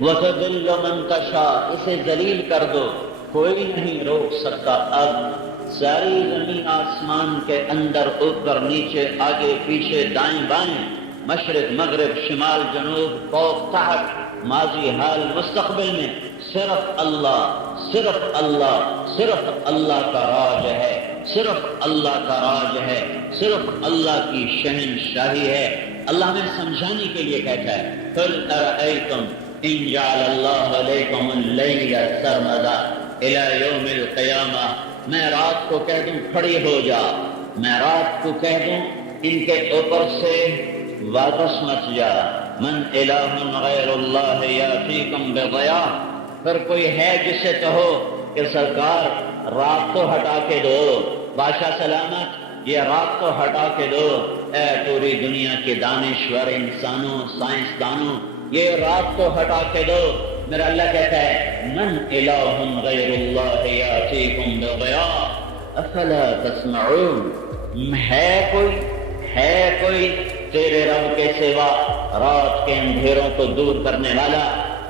وَتَذِلُّ مَن تَشَاءُ، اسے ذلیل کر دو، کوئی نہیں روک سکتا۔ اب ساری زمین آسمان کے اندر، اوپر نیچے، آگے پیچھے، دائیں بائیں، مشرق مغرب، شمال جنوب، فوق تحت، ماضی حال مستقبل میں صرف اللہ، صرف اللہ، صرف اللہ کا راج ہے، صرف اللہ کا راج ہے، صرف اللہ کی شہنشاہی ہے۔ اللہ ہمیں سمجھانے کے لیے کہتا ہے قُلْ أَرَأَيْتُمْ إِنْ جَعَلَ اللَّهُ عَلَيْكُمُ اللَّيْلَ سَرْمَدًا إِلَى يَوْمِ الْقِيَامَةِ، میں رات کو کہہ دوں کھڑی ہو جا، میں رات کو کہہ دوں ان کے اوپر سے واپس مت جا، من الہ غیر اللہ یاتیکم بضیاء، پھر کوئی ہے جسے کہو کہ سرکار رات کو ہٹا کے دو، بادشاہ سلامت یہ رات کو ہٹا کے دو، اے پوری دنیا کے دانشور انسانوں، سائنسدانوں، یہ رات کو ہٹا کے دو۔ میرا اللہ کہتا ہے من الہ غیر اللہ یاتیکم بضیاء افلا تسمعون، ہے کوئی تیرے رب کے سوا رات کے اندھیروں کو دور کرنے والا؟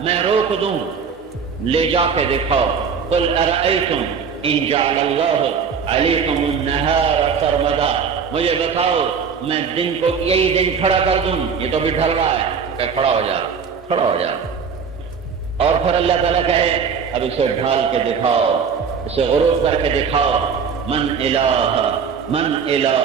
میں روک دوں، لے جا کے دکھاؤ۔ قل ارأیتم ان جعل اللہ علیکم النہار سرمدا، مجھے بتاؤ میں دن کو یہی دن کھڑا کر دوں، یہ تو بھی ڈھل رہا ہے کہ کھڑا ہو جا، کھڑا ہو جا، اور پھر اللہ تعالیٰ کہے اب اسے ڈھال کے دکھاؤ، اسے غروب کر کے دکھاؤ۔ من الہ، من الہ،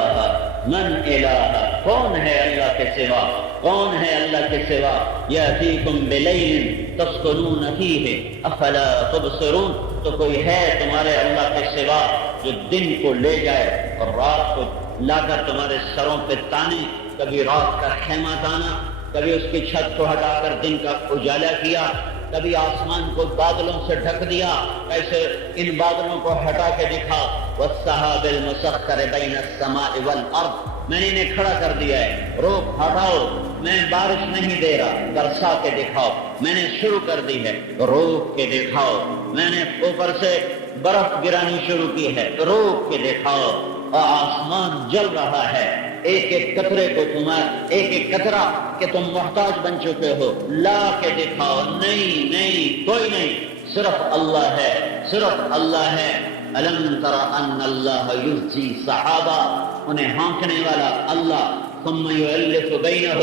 من الہ، کون ہے اللہ کے سوا، کون ہے اللہ کے سوا؟ یاتیکم بلیل تسکنون فیہ افلا تبصرون، تو کوئی ہے تمہارے اللہ کے سوا جو دن کو لے جائے اور رات کو لا کر تمہارے سروں پہ تانے، کبھی رات کا خیمہ تانا، کبھی اس کی چھت کو ہٹا کر دن کا اجالا کیا، کبھی آسمان کو بادلوں سے ڈھک دیا، ایسے ان بادلوں کو ہٹا کے دکھا۔ والسحاب المسخر بین السماء والارض، میں نے انہیں کھڑا کر دیا ہے، روک ہٹاؤ، میں بارش نہیں دے رہا، برسا کے دکھاؤ، میں نے شروع کر دی ہے، روک کے دکھاؤ، میں نے اوپر سے برف گرانی شروع کی ہے، روک کے دکھاؤ، اور آسمان جل رہا ہے، ایک ایک قطرے کو ایک ایک قطرہ کہ تم محتاج بن چکے ہو، لا کے دکھاؤ۔ نہیں کوئی نہیں، صرف اللہ ہے، صرف اللہ ہے۔ الم تر ان اللہ یزجی صحابہ، انہیں ہانکنے والا اللہ، ثم یؤلف بینہ،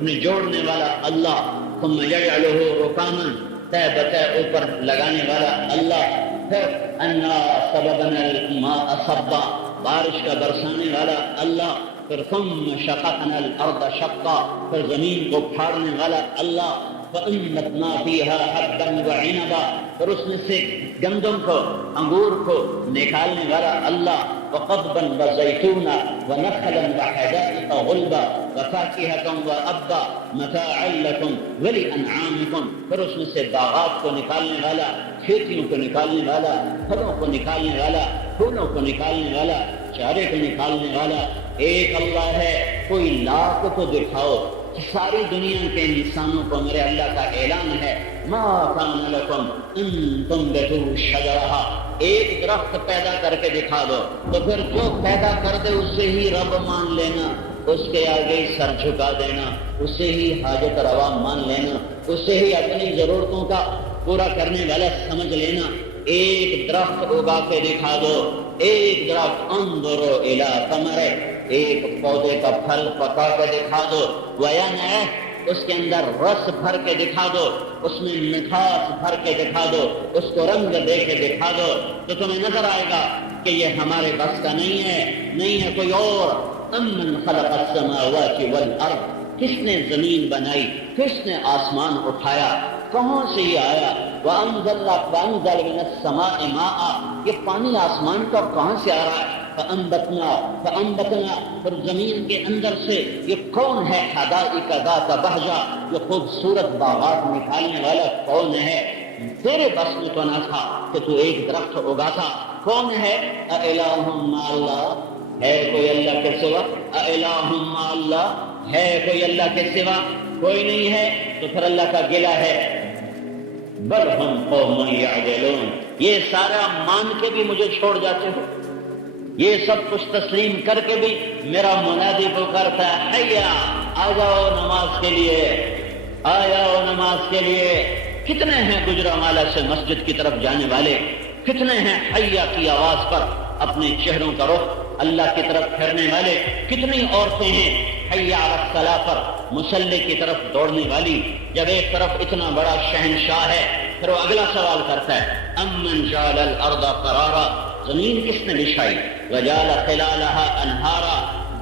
انہیں جوڑنے والا اللہ، ثم یجعلہ رکاما، تہ بتہ اوپر لگانے والا اللہ، پھر انا سببنا الماء صبا، بارش کا برسانے والا اللہ، پھر ثم شققنا الارض شقا، پھر زمین کو پھاڑنے والا اللہ، فانبتنا فیہا حبا وعنبا، پھر اس میں سے گندم کو، انگور کو نکالنے والا اللہ، وقضبا وزیتونا ونخلا وحدائق غلبا وفاکہۃ وابا متاعا لکم ولانعامکم، پھر اس میں سے باغات کو نکالنے والا، کھیتیوں کو نکالنے والا، پھلوں کو نکالنے والا، پھولوں کو نکالنے والا، چارے کو نکالنے والا۔ ایک اللہ ہے، کوئی لاکھ کو دکھاؤ۔ ساری دنیا کے انسانوں کو میرے اللہ کا اعلان ہے، ما کان لکم ان تنبتوا شجرہا، ایک درخت پیدا کر کے دکھا دو، تو پھر جو پیدا کر دے اس سے ہی رب مان لینا، اس کے آگے سر جھکا دینا، اسے ہی حاجت روا مان لینا، اسے ہی اپنی ضرورتوں کا پورا کرنے والا سمجھ لینا۔ ایک درخت اگا کے دکھا دو، ایک درخت، انظروا الی ثمرہ، ایک پودے کا پھل پکا کے دکھا دو، وَيَنْعَهْ، اس کے اندر رس بھر کے دکھا دو، اس میں مٹھاس بھر کے دکھا دو، اس کو رنگ دے کے دکھا دو، تو تمہیں نظر آئے گا کہ یہ ہمارے بس کا نہیں ہے کوئی اور۔ أَمَّنْ خَلَقَ السَّمَاوَاتِ وَالْأَرْضِ، کس نے زمین بنائی، کس نے آسمان اٹھایا، کہاں سے یہ آیا؟ وَأَنزَلَ مِنَ السَّمَاءِ مَاءً، یہ پانی آسمان کا کہاں سے آ رہا ہے؟ فَأَنبَتْنَا، پھر زمین کے اندر سے یہ کون ہے؟ حدائق ذات بہجہ، یہ خوبصورت باغات نکالنے والا کون ہے؟ تیرے بس میں تو نہ تھا کہ تو ایک درخت اگاتا۔ کون ہے؟ اَإِلَٰهٌ مَّعَ اللَّهِ، ہے کوئی اللہ کے سوا؟ اَإِلَٰهٌ مَّعَ اللَّهِ، ہے کوئی اللہ کے سوا؟ کوئی نہیں ہے۔ تو پھر اللہ کا گلہ ہے، بل ہم قوم یعدلون، یہ سارا مان کے بھی مجھے چھوڑ جاتے ہو، یہ سب کچھ تسلیم کر کے بھی میرا منادی پکارتا ہے، حیا، آ جاؤ نماز کے لیے، آ جاؤ نماز کے لیے۔ کتنے ہیں گجرانوالہ سے مسجد کی طرف جانے والے، کتنے ہیں حیا کی آواز پر اپنے چہروں کا رخ اللہ کی طرف پھیرنے والے، کتنی عورتیں ہیں حیا علی الصلاۃ پر مصلی کی طرف دوڑنے والی۔ جب ایک طرف اتنا بڑا شہنشاہ ہے، پھر وہ اگلا سوال کرتا ہے امن جعل الارض قرارا، زمین کس نے بچھائی؟ وجعل خلالها انہارا،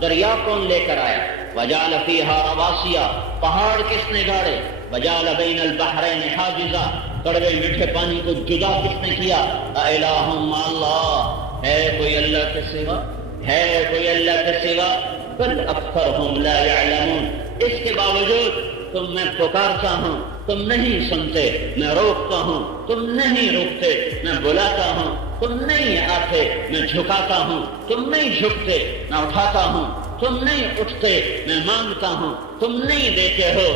دریا کون لے کر آیا؟ وجعل فیہا رواسیا، پہاڑ کس نے گاڑے؟ وجعل بین البحرین حاجزا، کڑوے میٹھے پانی کو جدا کس نے کیا؟ االہ مع اللہ، ہے کوئی اللہ کے سوا؟ ہے کوئی اللہ کے سوا؟ بل اکثرہم لا یعلمون، اس کے باوجود تم میں پکارتا ہوں تم نہیں سنتے، میں روکتا ہوں تم نہیں روکتے، میں بلاتا ہوں تم نہیں آتے، میں جھکاتا ہوں تم نہیں جھکتے، میں اٹھاتا ہوں تم نہیں اٹھتے، میں مانگتا ہوں تم نہیں دیتے ہو۔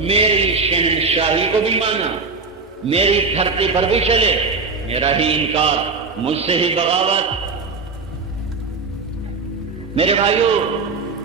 میری شہنشاہی کو بھی مانا، میری دھرتی پر بھی چلے، میرا ہی انکار، مجھ سے ہی بغاوت۔ میرے بھائیو،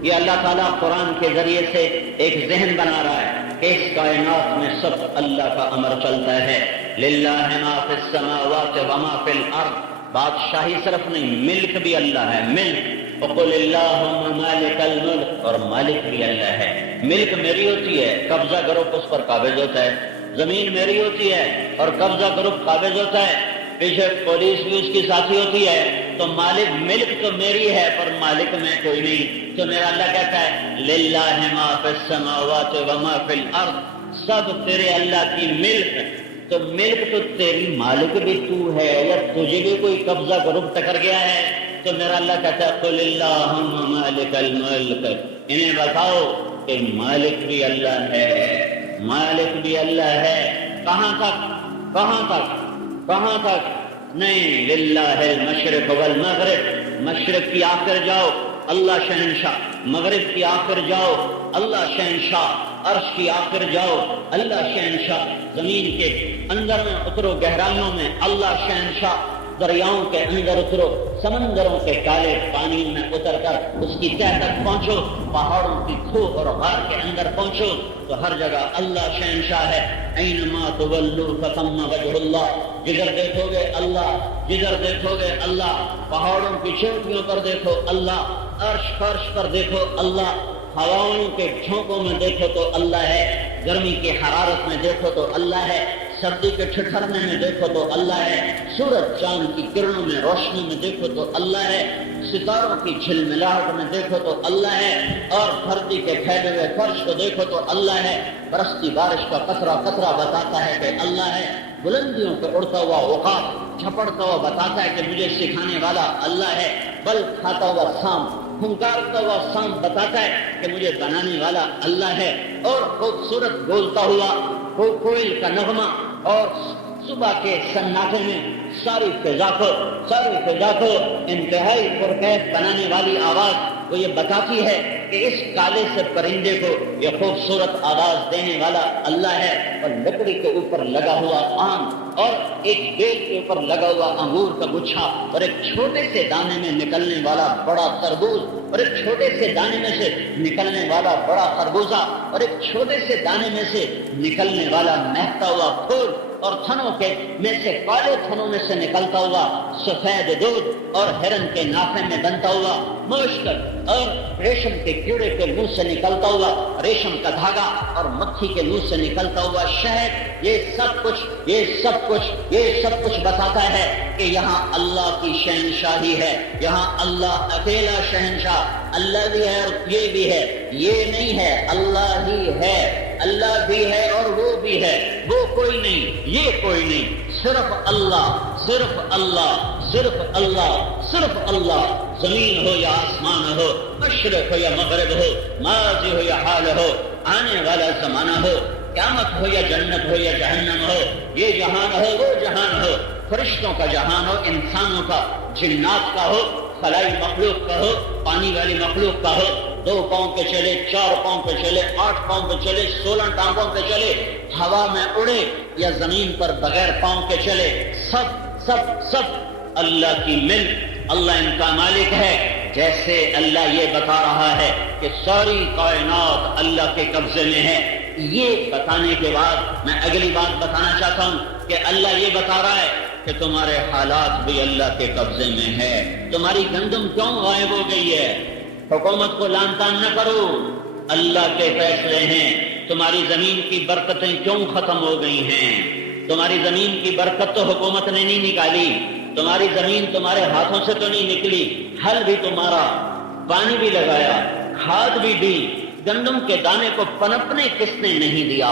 یہ اللہ تعالیٰ قرآن کے ذریعے سے ایک ذہن بنا رہا ہے کہ اس کائنات میں سب اللہ کا امر چلتا ہے۔ للہ ما فی السماوات وما فی الارض، بادشاہی صرف نہیں، ملک بھی اللہ ہے، ملک۔ وقل اللہم مالک الملک، اور مالک بھی اللہ ہے۔ ملک میری ہوتی ہے، قبضہ گروپ اس پر قابض ہوتا ہے۔ زمین میری ہوتی ہے اور قبضہ گروپ قابض ہوتا ہے، پیچھے پولیس بھی اس کی ساتھی ہوتی ہے، تو مالک ملک تو میری ہے پر مالک میں کوئی نہیں۔ تو میرا اللہ کہتا ہے للہ ما فی السماوات وما فی الارض، سب تیرے اللہ کی ملک۔ تو ملک تو تیری مالک بھی تو ہے، یا تجھے بھی کوئی قبضہ گروپ ٹکر گیا ہے؟ تو میرا اللہ کہتا ہے قل اللہم مالک الملک، انہیں بتاؤ کہ مالک بھی اللہ ہے، مالک بھی اللہ ہے۔ کہاں تک؟ کہاں تک؟ کہاں تک؟ نہیں، للہ المشرق والمغرب، مشرق کی آخر جاؤ اللہ شہنشاہ، مغرب کی آخر جاؤ اللہ شہنشاہ، عرش کی آخر جاؤ اللہ شہنشاہ، زمین کے اندر میں اترو گہرائیوں میں اللہ شہنشاہ، دریاؤں کے اندر اترو، سمندروں کے کالے پانی میں اتر کر اس کی تہ تک پہنچو، پہاڑوں کی کھوہ اور غار کے اندر پہنچو تو ہر جگہ اللہ شہنشاہ ہے۔ اینما تولوا فثم وجہ اللہ، جدھر دیکھو گے اللہ، جدھر دیکھو گے اللہ، پہاڑوں کی چوٹیوں پر دیکھو اللہ، عرش فرش پر دیکھو اللہ، ہواؤں کے جھونکوں میں دیکھو تو اللہ ہے، گرمی کی حرارت میں دیکھو تو اللہ ہے، سردی کے ٹھٹھرنے میں دیکھو تو اللہ ہے، سورج چاند کی کرنوں میں روشنی میں دیکھو تو اللہ ہے، ستاروں کی جھلملاہٹ میں دیکھو تو اللہ ہے، اور دھرتی کے پھیلے ہوئے فرش کو دیکھو تو اللہ ہے، برستی بارش کا قطرہ قطرہ بتاتا ہے کہ اللہ ہے، بلندیوں پہ اڑتا ہوا عقاب جھپڑتا ہوا بتاتا ہے کہ مجھے سکھانے والا اللہ ہے، بل کھاتا ہوا سانپ پھنکارتا ہوا سانپ بتاتا ہے کہ مجھے بنانے والا اللہ ہے، اور خوبصورت بولتا ہوا کوئل کا نغمہ اور صبح کے سناٹے میں ساری فضا کو انتہائی پرکیف بنانے والی آواز وہ یہ بتاتی ہے کہ اس کالے سے پرندے کو یہ خوبصورت آواز دینے والا اللہ ہے، اور لکڑی کے اوپر لگا ہوا آم اور ایک بیل کے اوپر لگا ہوا انگور کا گچھا اور ایک چھوٹے سے دانے میں نکلنے والا بڑا تربوز اور ایک چھوٹے سے دانے میں سے نکلنے والا بڑا خربوزہ اور ایک چھوٹے سے دانے میں سے نکلنے والا مہکتا ہوا پھول اور تھنوں کے میں سے کالے تھنوں میں سے نکلتا ہوا سفید دودھ اور ہرن کے نافے میں بنتا ہوا مشک اور ریشم کے کیڑے کے منہ سے نکلتا ہوا ریشم کا دھاگا اور مکھی کے منہ سے نکلتا ہوا شہد، یہ سب کچھ بتاتا ہے کہ یہاں اللہ کی شہنشاہی ہے، یہاں اللہ اکیلا شہنشاہ، اللہ بھی ہے اور یہ بھی ہے، یہ نہیں ہے، اللہ ہی ہے، اللہ بھی ہے اور وہ بھی ہے، وہ کوئی نہیں، یہ کوئی نہیں، صرف اللہ، صرف اللہ، صرف اللہ، صرف اللہ، زمین ہو یا آسمان ہو، مشرق ہو یا مغرب ہو، ماضی ہو یا حال ہو، آنے والا زمانہ ہو، قیامت ہو یا جنت ہو یا جہنم ہو، یہ جہان ہو وہ جہان ہو، فرشتوں کا جہان ہو، انسانوں کا، جنات کا ہو، خلائی مخلوق کا ہو، پانی والی مخلوق کا ہو، 2 پاؤں پہ چلے، 4 پاؤں پہ چلے، 8 پاؤں پہ چلے، 16 ٹانگوں پہ چلے، ہوا میں اڑے یا زمین پر بغیر پاؤں کے چلے، سب اللہ کی ملک، اللہ ان کا مالک ہے۔ جیسے اللہ یہ بتا رہا ہے کہ ساری کائنات اللہ کے قبضے میں ہے، یہ بتانے کے بعد میں اگلی بات بتانا چاہتا ہوں کہ اللہ یہ بتا رہا ہے کہ تمہارے حالات بھی اللہ کے قبضے میں ہے. تمہاری گندم کیوں غائب ہو گئی ہے؟ حکومت کو لان تان نہ کرو، اللہ کے فیصلے ہیں. تمہاری زمین کی برکتیں کیوں ختم ہو گئی ہیں؟ تمہاری زمین کی برکت تو حکومت نے نہیں نکالی، تمہاری زمین تمہارے ہاتھوں سے تو نہیں نکلی. حل بھی تمہارا، پانی بھی لگایا، کھاد بھی دی، گندم کے دانے کو پنپنے کس نے نہیں دیا؟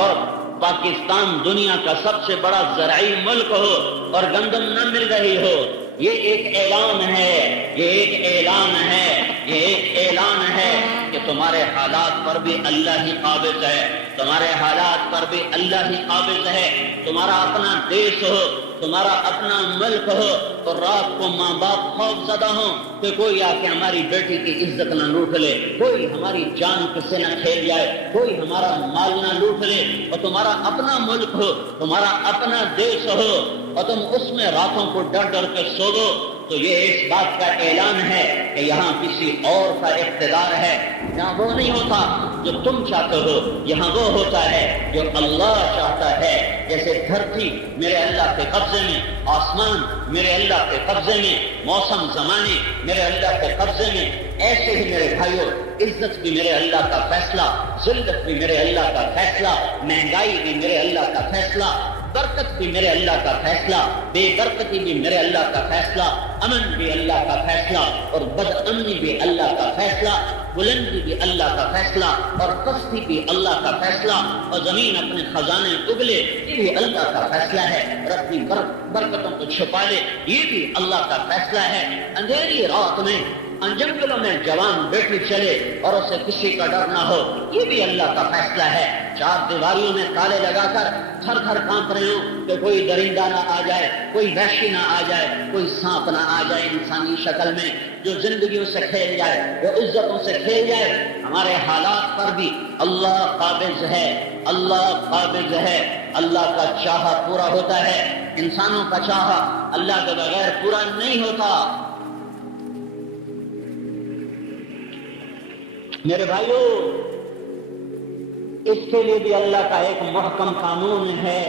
اور پاکستان دنیا کا سب سے بڑا زرعی ملک ہو اور گندم نہ مل رہی ہو، یہ ایک اعلان ہے، یہ ایک اعلان ہے، یہ ایک اعلان ہے کہ تمہارے حالات پر بھی اللہ ہی قابض ہے، تمہارے حالات پر بھی اللہ ہی قابض ہے. تمہارا اپنا دیش ہو، تمہارا اپنا ملک ہو، تو رات کو ماں باپ خوف زدہ ہوں کہ کوئی آ کے ہماری بیٹی کی عزت نہ لوٹ لے، کوئی ہماری جان سے نہ کھیل جائے، کوئی ہمارا مال نہ لوٹ لے. اور تمہارا اپنا ملک ہو، تمہارا اپنا دیش ہو، اور تم اس میں راتوں کو ڈر ڈر کے سوو، تو یہ اس بات کا اعلان ہے کہ یہاں کسی اور کا اقتدار ہے. یہاں وہ نہیں ہوتا جو تم چاہتے ہو، یہاں وہ ہوتا ہے جو اللہ چاہتا ہے. جیسے دھرتی میرے اللہ کے قبضے میں، آسمان میرے اللہ کے قبضے میں، موسم زمانے میرے اللہ کے قبضے میں، ایسے ہی میرے بھائیوں عزت بھی میرے اللہ کا فیصلہ، ذلت بھی میرے اللہ کا فیصلہ، مہنگائی بھی میرے اللہ کا فیصلہ، برکت بھی میرے اللہ کا فیصلہ، بے برکتی بھی میرے اللہ کا فیصلہ، امن بھی اللہ کا فیصلہ اور بد امنی بھی اللہ کا فیصلہ، بلندی بھی اللہ کا فیصلہ اور پستی بھی اللہ کا فیصلہ، اور زمین اپنے خزانے اگلے یہ بھی اللہ کا فیصلہ ہے، اور اپنی برکتوں کو چھپا لے یہ بھی اللہ کا فیصلہ ہے. اندھیری رات میں جنگلوں میں جوان بیٹھی چلے اور اسے کسی کا ڈر نہ ہو یہ بھی اللہ کا فیصلہ ہے. چار دیواریوں میں تالے لگا کر تھر تھر کانپ رہے ہوں کہ کوئی درندہ نہ آ جائے، کوئی وحشی نہ آ جائے، کوئی سانپ نہ آ جائے انسانی شکل میں جو زندگیوں سے کھیل جائے، جو عزتوں سے کھیل جائے. ہمارے حالات پر بھی اللہ قابض ہے، اللہ قابض ہے. اللہ کا چاہا پورا ہوتا ہے، انسانوں کا چاہا اللہ کے بغیر پورا نہیں ہوتا. میرے بھائیو، اس کے لیے بھی اللہ کا ایک محکم قانون ہے.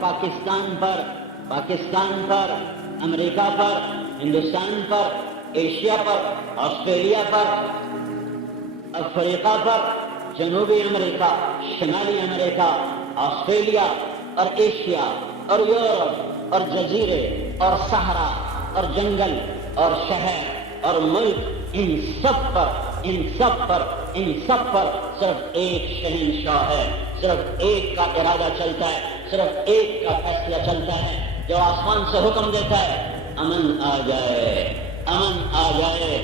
پاکستان پر، امریکہ پر، ہندوستان پر، ایشیا پر، آسٹریلیا پر، افریقہ پر، جنوبی امریکہ، شمالی امریکہ، آسٹریلیا اور ایشیا اور یورپ اور جزیرے اور صحرا اور جنگل اور شہر اور ملک، ان سب پر صرف ایک شہنشاہ ہے، صرف ایک کا ارادہ چلتا ہے، صرف ایک کا فیصلہ چلتا ہے جو آسمان سے حکم دیتا ہے امن آ جائے، امن آ جائے.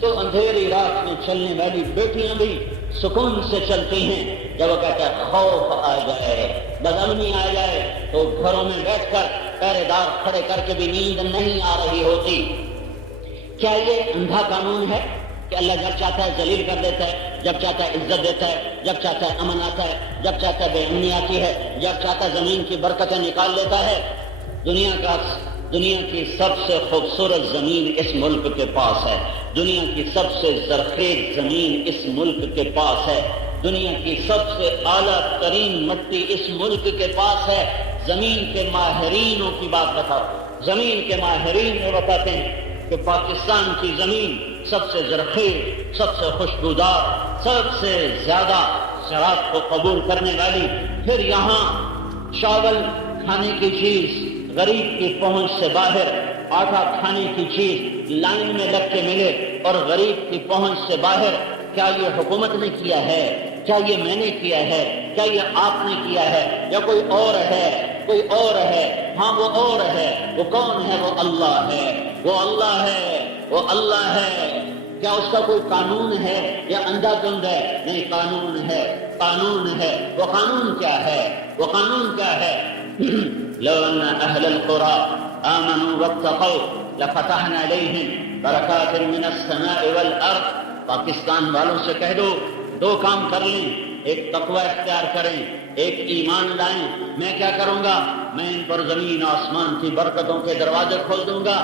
تو اندھیری رات میں چلنے والی بیٹیاں بھی سکون سے چلتی ہیں جب وہ کہتا ہے خوف آ جائے، بدامنی آ جائے، تو گھروں میں بیٹھ کر پہرے دار کھڑے کر کے بھی نیند نہیں آ رہی ہوتی. کیا یہ اندھا قانون ہے کہ اللہ جب چاہتا ہے ذلیل کر دیتا ہے، جب چاہتا ہے عزت دیتا ہے، جب چاہتا ہے امن آتا ہے، جب چاہتا ہے بے امنی آتی ہے، جب چاہتا ہے زمین کی برکتیں نکال لیتا ہے؟ دنیا کی سب سے خوبصورت زمین اس ملک کے پاس ہے، دنیا کی سب سے زرخیز زمین اس ملک کے پاس ہے، دنیا کی سب سے اعلیٰ ترین مٹی اس ملک کے پاس ہے. زمین کے ماہرینوں کی بات بتاؤ، زمین کے ماہرین وہ بتاتے ہیں کہ پاکستان کی زمین سب سے زرخیز، سب سے خوشبودار، سب سے زیادہ زراعت کو قبول کرنے والی. پھر یہاں چاول کھانے کی چیز غریب کی پہنچ سے باہر، آٹا کھانے کی چیز لائن میں لگ کے ملے اور غریب کی پہنچ سے باہر. کیا یہ حکومت نے کیا ہے؟ کیا یہ میں نے کیا ہے؟ کیا یہ آپ نے کیا ہے؟ یا کوئی اور ہے؟ کوئی اور ہے. ہاں وہ اور ہے. وہ کون ہے؟ وہ اللہ ہے. وہ اللہ ہے. وہ اللہ ہے. کیا اس کا کوئی قانون ہے یا اندھا دھند ہے؟ نہیں، قانون ہے. قانون ہے. وہ قانون کیا ہے؟ وہ قانون کیا ہے؟ لو ان اہل القرى آمنوا واتقوا لفتحنا علیہم برکات من السماء والارض. پاکستان والوں سے کہہ دو کام کر لیں، ایک تقوی اختیار کریں، ایک ایمان لائیں. میں کیا کروں گا؟ میں ان پر زمین آسمان کی برکتوں کے دروازے کھول دوں گا.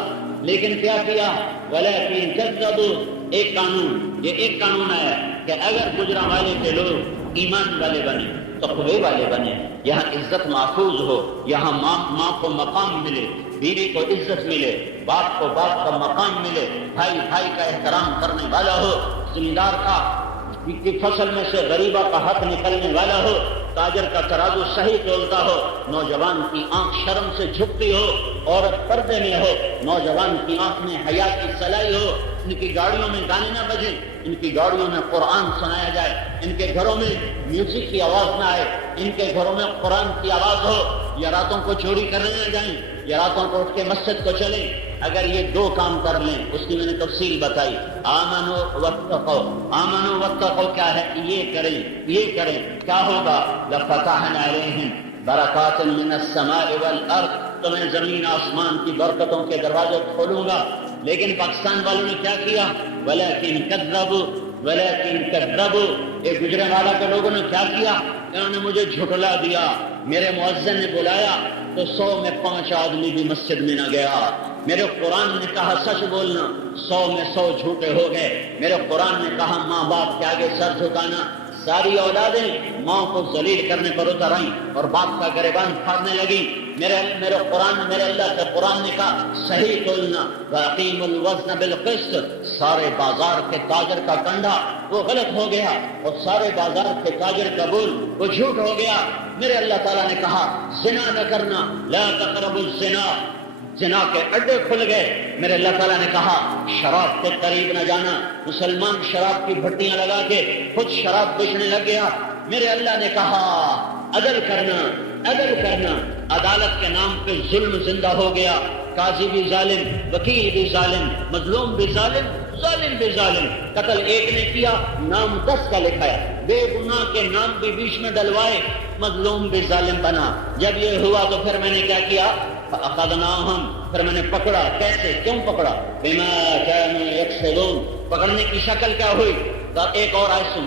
لیکن کیا کیا؟ وَلَٰكِن كَذَّبُوا. ایک قانون، یہ ایک قانون ہے. کہ اگر گجرانوالے کے لوگ ایمان والے بنے، تقوی والے بنے، یہاں عزت محفوظ ہو، یہاں ماں کو مقام ملے، بیوی کو عزت ملے، باپ کو باپ کا مقام ملے، بھائی بھائی کا احترام کرنے والا ہو، زمیندار کا کی فصل میں سے غریبہ کا حق نکلنے والا ہو، تاجر کا ترازو صحیح تولتا ہو، نوجوان کی آنکھ شرم سے جھکتی ہو، عورت پردے میں ہو، نوجوان کی آنکھ میں حیا کی صلاحی ہو، ان کی گاڑیوں میں گانے نہ بجیں، ان کی گاڑیوں میں قرآن سنایا جائے، ان کے گھروں میں میوزک کی آواز نہ آئے، ان کے گھروں میں قرآن کی آواز ہو، یا راتوں کو چوری کرنے نہ جائیں، یا راتوں کو اٹھ کے مسجد کو چلیں۔ اگر یہ دو کام کر لیں، اس کی میں نے تفصیل بتائی، آمنو واتقو، آمنو واتقو کیا ہے، یہ کریں کیا ہوگا، لفتحنا علیہم برکات من السماء والارض، تو میں زمین آسمان کی برکتوں کے دروازے کھولوں گا۔ لیکن پاکستان والوں نے کیا کیا، ولیکن کذبوا، ایک گجرے والا کے لوگوں نے کیا کیا، انہوں نے مجھے جھٹلا دیا، میرے مؤذن نے بلایا تو 100 میں 5 آدمی بھی مسجد میں نہ گیا، میرے قرآن نے کہا سچ بولنا، 100 میں 100 جھوٹے ہو گئے، میرے قرآن نے کہا ماں باپ کے آگے سر جھکانا، ساری اولادیں ماں کو ذلیل کرنے پر اتر آئیں اور باپ کا گریبان پھاڑنے لگی۔ میرے قرآن، میرے اللہ کے قرآن نے کہا صحیح تولنا، وَأَقِيمُوا الْوَزْنَ بِالْقِسْطِ، سارے بازار کے تاجر کا کنڈا وہ غلط ہو گیا، اور سارے بازار کے تاجر کا بول وہ جھوٹ ہو گیا۔ میرے اللہ تعالیٰ نے کہا زنا نہ کرنا، لا تقربوا الزنا، زنا کے اڈے کھل گئے۔ میرے اللہ تعالیٰ نے کہا شراب کے قریب نہ جانا، مسلمان شراب کی بھٹیاں لگا کے خود شراب بیچنے لگ گیا۔ میرے اللہ نے کہا عدل کرنا، عدالت کے نام پہ ظلم زندہ ہو گیا، قاضی بھی ظالم، وکیل بھی ظالم، مظلوم بھی ظالم، ظالم بھی ظالم۔ قتل ایک نے کیا، نام 10 کا لکھایا، بے گناہ کے نام بھی بیچ میں ڈلوائے، مظلوم بھی ظالم بنا۔ جب یہ ہوا تو پھر میں نے کیا کیا، فَأَخَذْنَاهُمْ، پھر میں نے پکڑا۔ کیسے، کیوں پکڑا، بِمَا كَانُوا يَكْسِبُونَ، پکڑنے کی شکل کیا ہوئی، تو ایک اور آیت سن،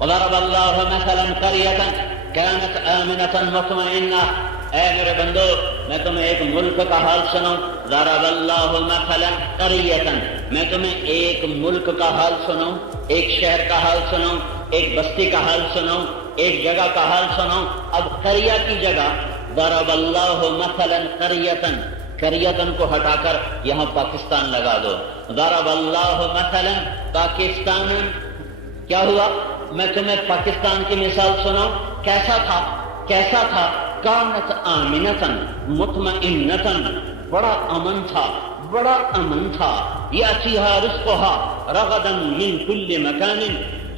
وَضَرَبَ اللَّهُ مَثَلًا قَرْيَةً كَانَتْ آمِنَةً مُطْمَئِنَّةً، اے میرے بندو میں تمہیں ایک ملک کا حال سناؤں، ضرب اللہ مثلا قریۃ، میں تمہیں ایک ملک کا حال سناؤں، ایک شہر کا حال سناؤں، ایک بستی کا حال سناؤں، ایک جگہ کا حال سناؤں۔ اب قریہ کی جگہ ضرب اللہ مثلا قریۃ، قریۃ کو ہٹا کر یہاں پاکستان لگا دو، ضرب اللہ مثلا پاکستان، کیا ہوا، میں تمہیں پاکستان کی مثال سناؤں، کیسا تھا، کانت آمنتن مطمئنتن، بڑا امن تھا، یاتیہا رزقہا رغدا من کل مکان،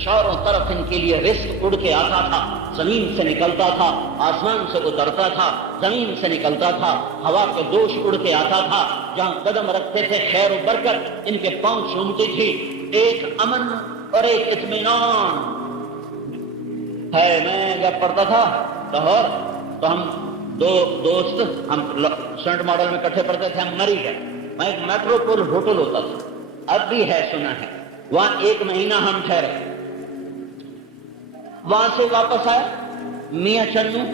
چاروں طرف ان کے لیے رزق اڑ کے آتا تھا، زمین سے نکلتا تھا، آسمان سے اترتا تھا، زمین سے نکلتا تھا، ہوا کے دوش اڑ کے آتا تھا، جہاں قدم رکھتے تھے خیر و برکت ان کے پاؤں چومتی تھی، ایک امن اور ایک اطمینان ہے۔ میں جب پڑھتا تھا لاہور تو ہم دو دوست، ہم سینٹ ماڈل میں کٹھے پڑھتے تھے، ہم مری گئے، وہاں ایک میٹروپول ہوٹل ہوتا تھا، اب بھی ہے سنا ہے، وہاں 1 مہینہ ہم ٹھہرے، وہاں سے واپس آئے میاں چنو،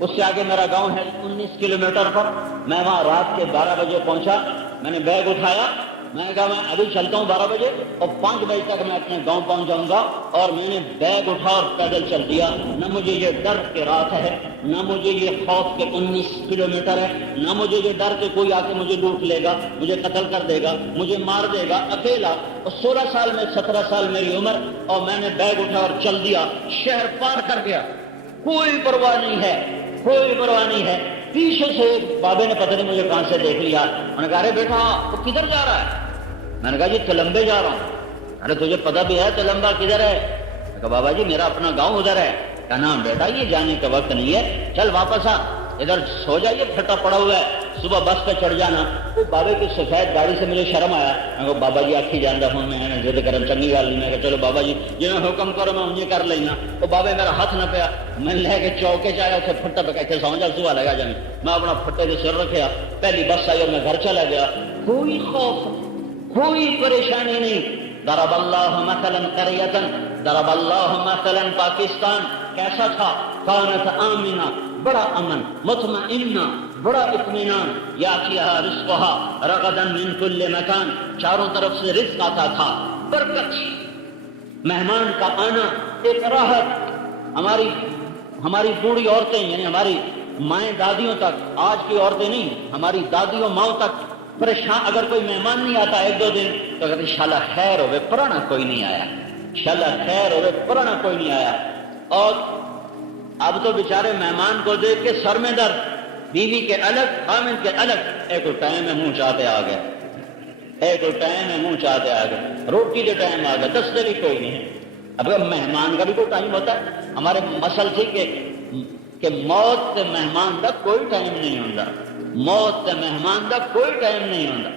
اس سے آگے میرا گاؤں ہے 19 کلومیٹر پر، میں وہاں رات کے 12 بجے پہنچا، میں نے بیگ اٹھایا، میں نے کہا میں ابھی چلتا ہوں 12 بجے اور 5 بجے تک میں اپنے گاؤں پہنچ جاؤں گا، اور میں نے بیگ اٹھا اور پیدل چل دیا، نہ مجھے یہ ڈر کہ رات ہے، نہ مجھے یہ خوف کہ 19 کلومیٹر ہے، نہ مجھے یہ ڈر کہ کوئی آ کے مجھے لوٹ لے گا، مجھے قتل کر دے گا، مجھے مار دے گا، اکیلا، اور 16 سال میں 17 سال میری عمر، اور میں نے بیگ اٹھا اور چل دیا، شہر پار کر گیا، کوئی پرواہ نہیں ہے۔ پیچھے سے ایک بابے نے پتہ نہیں مجھے کہاں سے دیکھ لیا، انہوں نے کہا ارے بیٹا تو کدھر جا رہا ہے، میں نے کہا جی تلمبے جا رہا ہوں۔ ارے تجھے پتہ بھی ہے تلمبا کدھر ہے؟ میں نے کہا بابا جی میرا اپنا گاؤں ادھر ہے۔ کہا نا بیٹا یہ جانے کا وقت نہیں ہے، چل واپس آ، ادھر سو جائیے، پھٹا پڑا ہوا ہے، صبح بس پہ چڑھ جانا۔ وہ بابے کی سفید گاڑی سے مجھے شرم آیا، میں کہا بابا جی آکھی جاندہ ہوں میں ضد کرم چنگی گل نہیں، میں کہا چلو بابا جی جی میں حکم کرو میں انہیں کر لینا۔ وہ بابے میرا ہاتھ نہ پیا، میں لے کے چوکے چاہیا اسے پھٹا پہ کہتے سو جا صبح لگا جانے، میں اپنا پھٹے کے سر رکھیا، پہلی بس آئی اور میں گھر چلا گیا، کوئی خوف کوئی پریشانی نہیں۔ ضرب اللہ مثلا قریۃ، ضرب اللہ مثلا پاکستان، کیسا تھا، کانت آمنہ، بڑا امن، مطمئنہ، بڑا اطمینان، یاتیہا رزقہا رغدا من کل مکان، چاروں طرف سے رزق آتا تھا، برکت، مہمان کا آنا ایک راحت. ہماری بوڑھی عورتیں یعنی ہماری مائیں دادیوں تک، آج کی عورتیں نہیں، ہماری دادیوں ماؤں تک پریشان. اگر کوئی مہمان نہیں آتا ایک دو دن تو کہتے انشاءاللہ خیر ہوئے، پرانا کوئی نہیں آیا، انشاءاللہ خیر ہوئے، پرانا کوئی نہیں آیا. اور اب تو بیچارے مہمان کو دیکھ کے سر میں درد، بیوی کے الگ خامن کے الگ. ایک ٹائم میں منہ چاہتے آ گئے، ایک ٹائم میں منہ چاہتے آ گئے، روٹی کے ٹائم آ گئے، دستے بھی کوئی نہیں ہے. اب مہمان کا بھی کوئی ٹائم ہوتا ہے. ہمارے مسل تھی کہ موت سے مہمان کا کوئی ٹائم نہیں ہوتا، موت سے مہمان کا کوئی ٹائم نہیں ہوتا.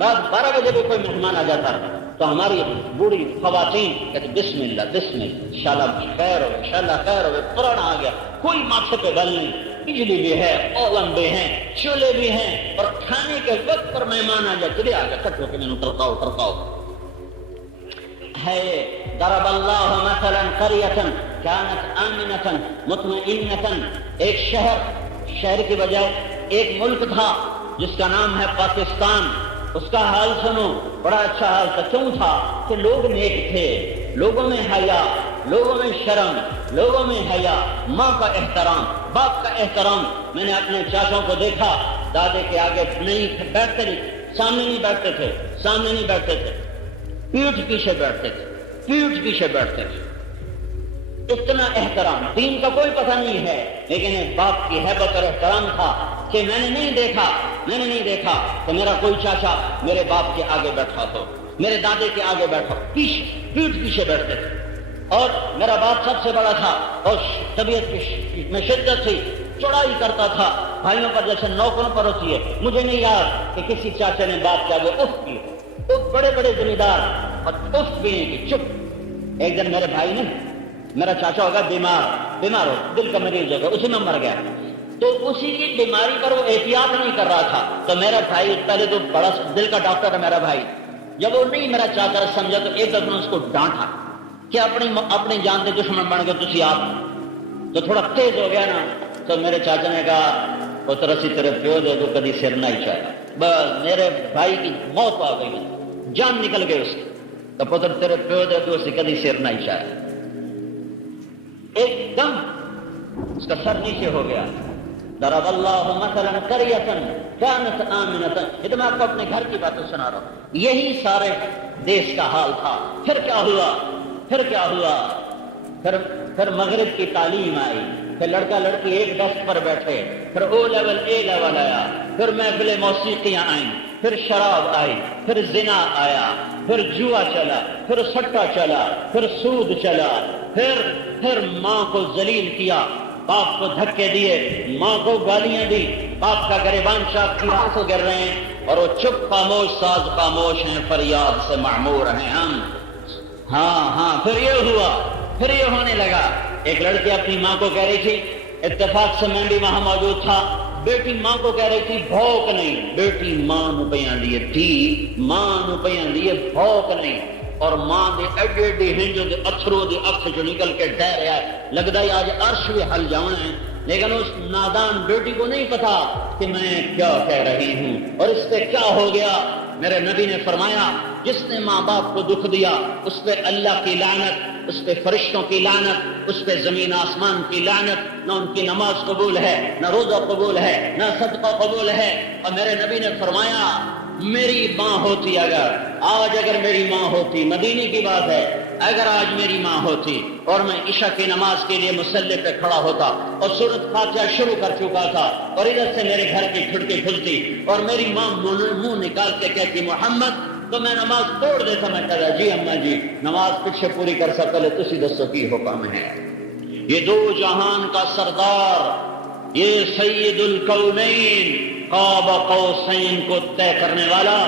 رات 12 بجے بھی کوئی مہمان آ جاتا تو ہماری بوڑھی خواتین کہتے بسم اللہ بسم اللہ، انشاءاللہ خیر ہو، انشاءاللہ خیر ہو. پرانا آ گیا، کوئی ماتھے پہ بل نہیں، بجلی بھی ہے، اوون بھی ہیں، چولہے بھی ہیں، اور کھانے کے وقت پر مہمان آ جائے چلے آ گئے کٹ ہو کے میں ٹرکاؤ ہے. ضرب اللہ مثلا قریۃ کانت آمنۃ مطمئنۃ. ایک شہر کی بجائے ایک ملک تھا جس کا نام ہے پاکستان. اس کا حال سنو، بڑا اچھا حال تھا. کیوں تھا؟ کہ لوگ نیک تھے، لوگوں میں حیا، لوگوں میں شرم، لوگوں میں حیا، ماں کا احترام، باپ کا احترام. میں نے اپنے چاچوں کو دیکھا، دادے کے آگے نہیں بیٹھتے، نہیں سامنے نہیں بیٹھتے تھے، سامنے نہیں بیٹھتے تھے، پیٹھ پیچھے بیٹھتے تھے، پیٹھ پیچھے بیٹھتے تھے. اتنا احترام، دین کا کوئی پتہ نہیں ہے، لیکن ایک باپ کی ہیبت اور احترام تھا کہ میں نے نہیں دیکھا کہ میرا کوئی چاچا میرے باپ کے آگے بیٹھا ہو، میرے دادے کے آگے بیٹھا ہو، پیٹھ پیچھے بیٹھتے تھے. اور میرا باپ سب سے بڑا تھا اور طبیعت میں شدت تھی، چڑھائی کرتا تھا بھائیوں پر جیسے نوکروں پر ہوتی ہے. مجھے نہیں یاد کہ کسی چاچا نے باپ کے آگے اف کی. بڑے بڑے ذمہ دار اور اف بھی نہیں کی، چپ. ایک دن میرے بھائی نے، میرا چاچا ہوگا بیمار ہو، دل کا مریض ہوگا، اسی میں مر گیا، تو اسی کی بیماری پر وہ احتیاط نہیں کر رہا تھا. تو میرا بھائی پہلے تو بڑا دل کا ڈاکٹر ہے میرا بھائی، جب وہ نہیں میرا چاچا سمجھا تو ایک دفعہ اس کو ڈانٹا کہ اپنی جان کے دشمن بن گئے تسی آپ. تو تھوڑا تیز ہو گیا نا، تو میرے چاچا نے کہا پتر اسی تیرے پیو دے تو کدی سر نہ ہی چاہیے. بس میرے بھائی کی موت آ گئی، جان نکل گئی اس کی. تو پتر تیرے پیو دے تو اسی کدی سر نہ ہی چاہیے. ایک دم اس کا سر نیچے ہو گیا. ضرب اللہ مثلا قریۃ کانت آمنۃ. یہ تو میں آپ کو اپنے گھر کی باتیں سنا رہا ہوں. یہی سارے دیش کا حال تھا. پھر کیا ہوا؟ پھر مغرب کی تعلیم آئی، پھر لڑکا لڑکی ایک ڈیسک پر بیٹھے، پھر او لیول اے لیول آیا، پھر محفل موسیقیاں آئیں، پھر شراب آئی، پھر زنا آیا، پھر جوا چلا، پھر سٹا چلا، پھر سود چلا، پھر ماں کو ذلیل کیا، باپ کو دھکے دیے، ماں کو گالیاں دی، باپ کا گریبان چاک کیا، آنسو گر رہے ہیں اور وہ چپ خاموش ساز خاموش ہیں، فریاد سے معمور ہیں ہم. ہاں پھر یہ ہونے لگا. ایک لڑکی اپنی ماں کو کہہ رہی تھی، اتفاق سے میں بھی وہاں موجود تھا، بیٹی ماں کو کہہ رہی تھی بھوک نہیں، بیٹی ماں نو پیاں دیے تھی، ماں نو پیاں دیے بھوک نہیں. اور ماں دے ایڈے ایڈے ہنجو دے اتھرو دے اکھ جو نکل کے ڈہ رہا ہے، لگتا ہے آج عرش بھی ہل جانا ہے. لیکن اس نادان بیٹی کو نہیں پتا کہ میں کیا کہہ رہی ہوں اور اس پہ کیا ہو گیا. میرے نبی نے فرمایا جس نے ماں باپ کو دکھ دیا اس پہ اللہ کی لعنت، اس پہ فرشتوں کی لعنت، اس پہ زمین آسمان کی لعنت. نہ ان کی نماز قبول ہے، نہ روزہ قبول ہے، نہ صدقہ قبول ہے. اور میرے نبی نے فرمایا میری ماں ہوتی، اگر میری ماں ہوتی، مدینے کی بات ہے، اگر آج میری ماں ہوتی اور میں عشاء کی نماز کے لیے مصلی پہ کھڑا ہوتا اور سورۃ فاتحہ شروع کر چکا تھا اور ادھر سے میرے گھر کی کھڑکی کھلتی اور میری ماں منہ نکال کے کہتی محمد، تو میں نماز توڑ دیتا. میں کہتا جی اماں جی نماز پیچھے پوری کر سکتا لے تسی دسو کی حکم ہے. یہ دو جہان کا سردار، یہ سید الکونین، قاب قوسین کو طے کرنے والا،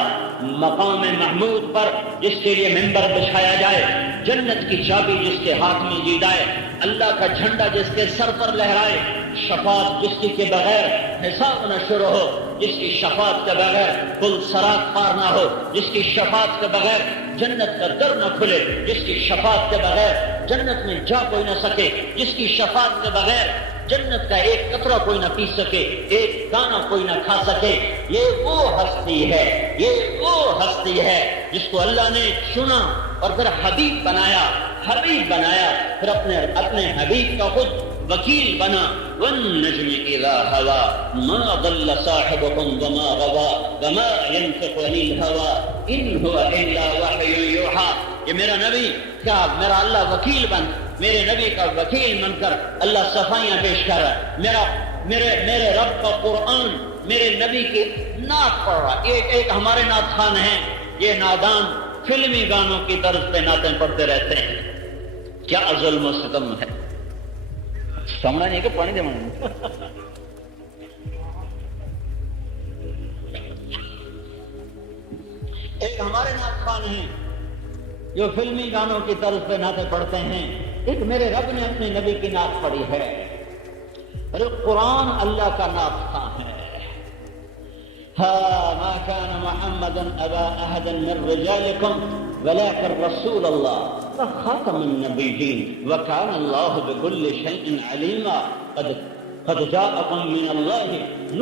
مقام محمود پر جس کے لیے ممبر بچھایا جائے، جنت کی چابی جس کے ہاتھ میں دی جائے، اللہ کا جھنڈا جس کے سر پر لہرائے، شفاعت جس کی کے بغیر حساب نہ شروع ہو، جس کی شفاعت کے بغیر کل سراغ پار نہ ہو، جس کی شفاعت کے بغیر جنت کا در نہ کھلے، جس کی شفاعت کے بغیر جنت میں جا کوئی نہ سکے، جس کی شفاعت کے بغیر جنت کا ایک قطرہ کوئی نہ پی سکے، ایک دانہ کوئی نہ کھا سکے. یہ وہ ہستی ہے جس کو اللہ نے چنا اور پھر حبیب بنایا، پھر اپنے حبیب کا خود وکیل بنا. والنجم اذا هوى ما ضل صاحبكم وما غوى وما ينطق عن الهوى ان هو الا وحي يوحى. یہ میرا نبی، کیا میرا اللہ وکیل بن، میرے نبی کا وکیل بن کر اللہ صفائیاں پیش کر رہا ہے. میرے رب کا قرآن میرے نبی کی نعت پڑھ رہا. ایک ہمارے نعت خان ہیں، یہ نادان فلمی گانوں کی طرز پہ نعتیں پڑھتے رہتے ہیں. کیا ظلم و ستم ہے. سامنا نہیں کہ پانی دے من ایک ہمارے نعت خان ہیں جو فلمی گانوں کی طرز پہ نعتیں پڑھتے ہیں. ایک میرے رب نے اپنے نبی کی نعت پڑھی ہے. ارے قرآن اللہ کا نعت خان ہے. ما كان محمد ابا احد من رجالكم ولكن رسول الله وخاتم النبيين وكان الله بكل شيء عليما. قد جاءكم من الله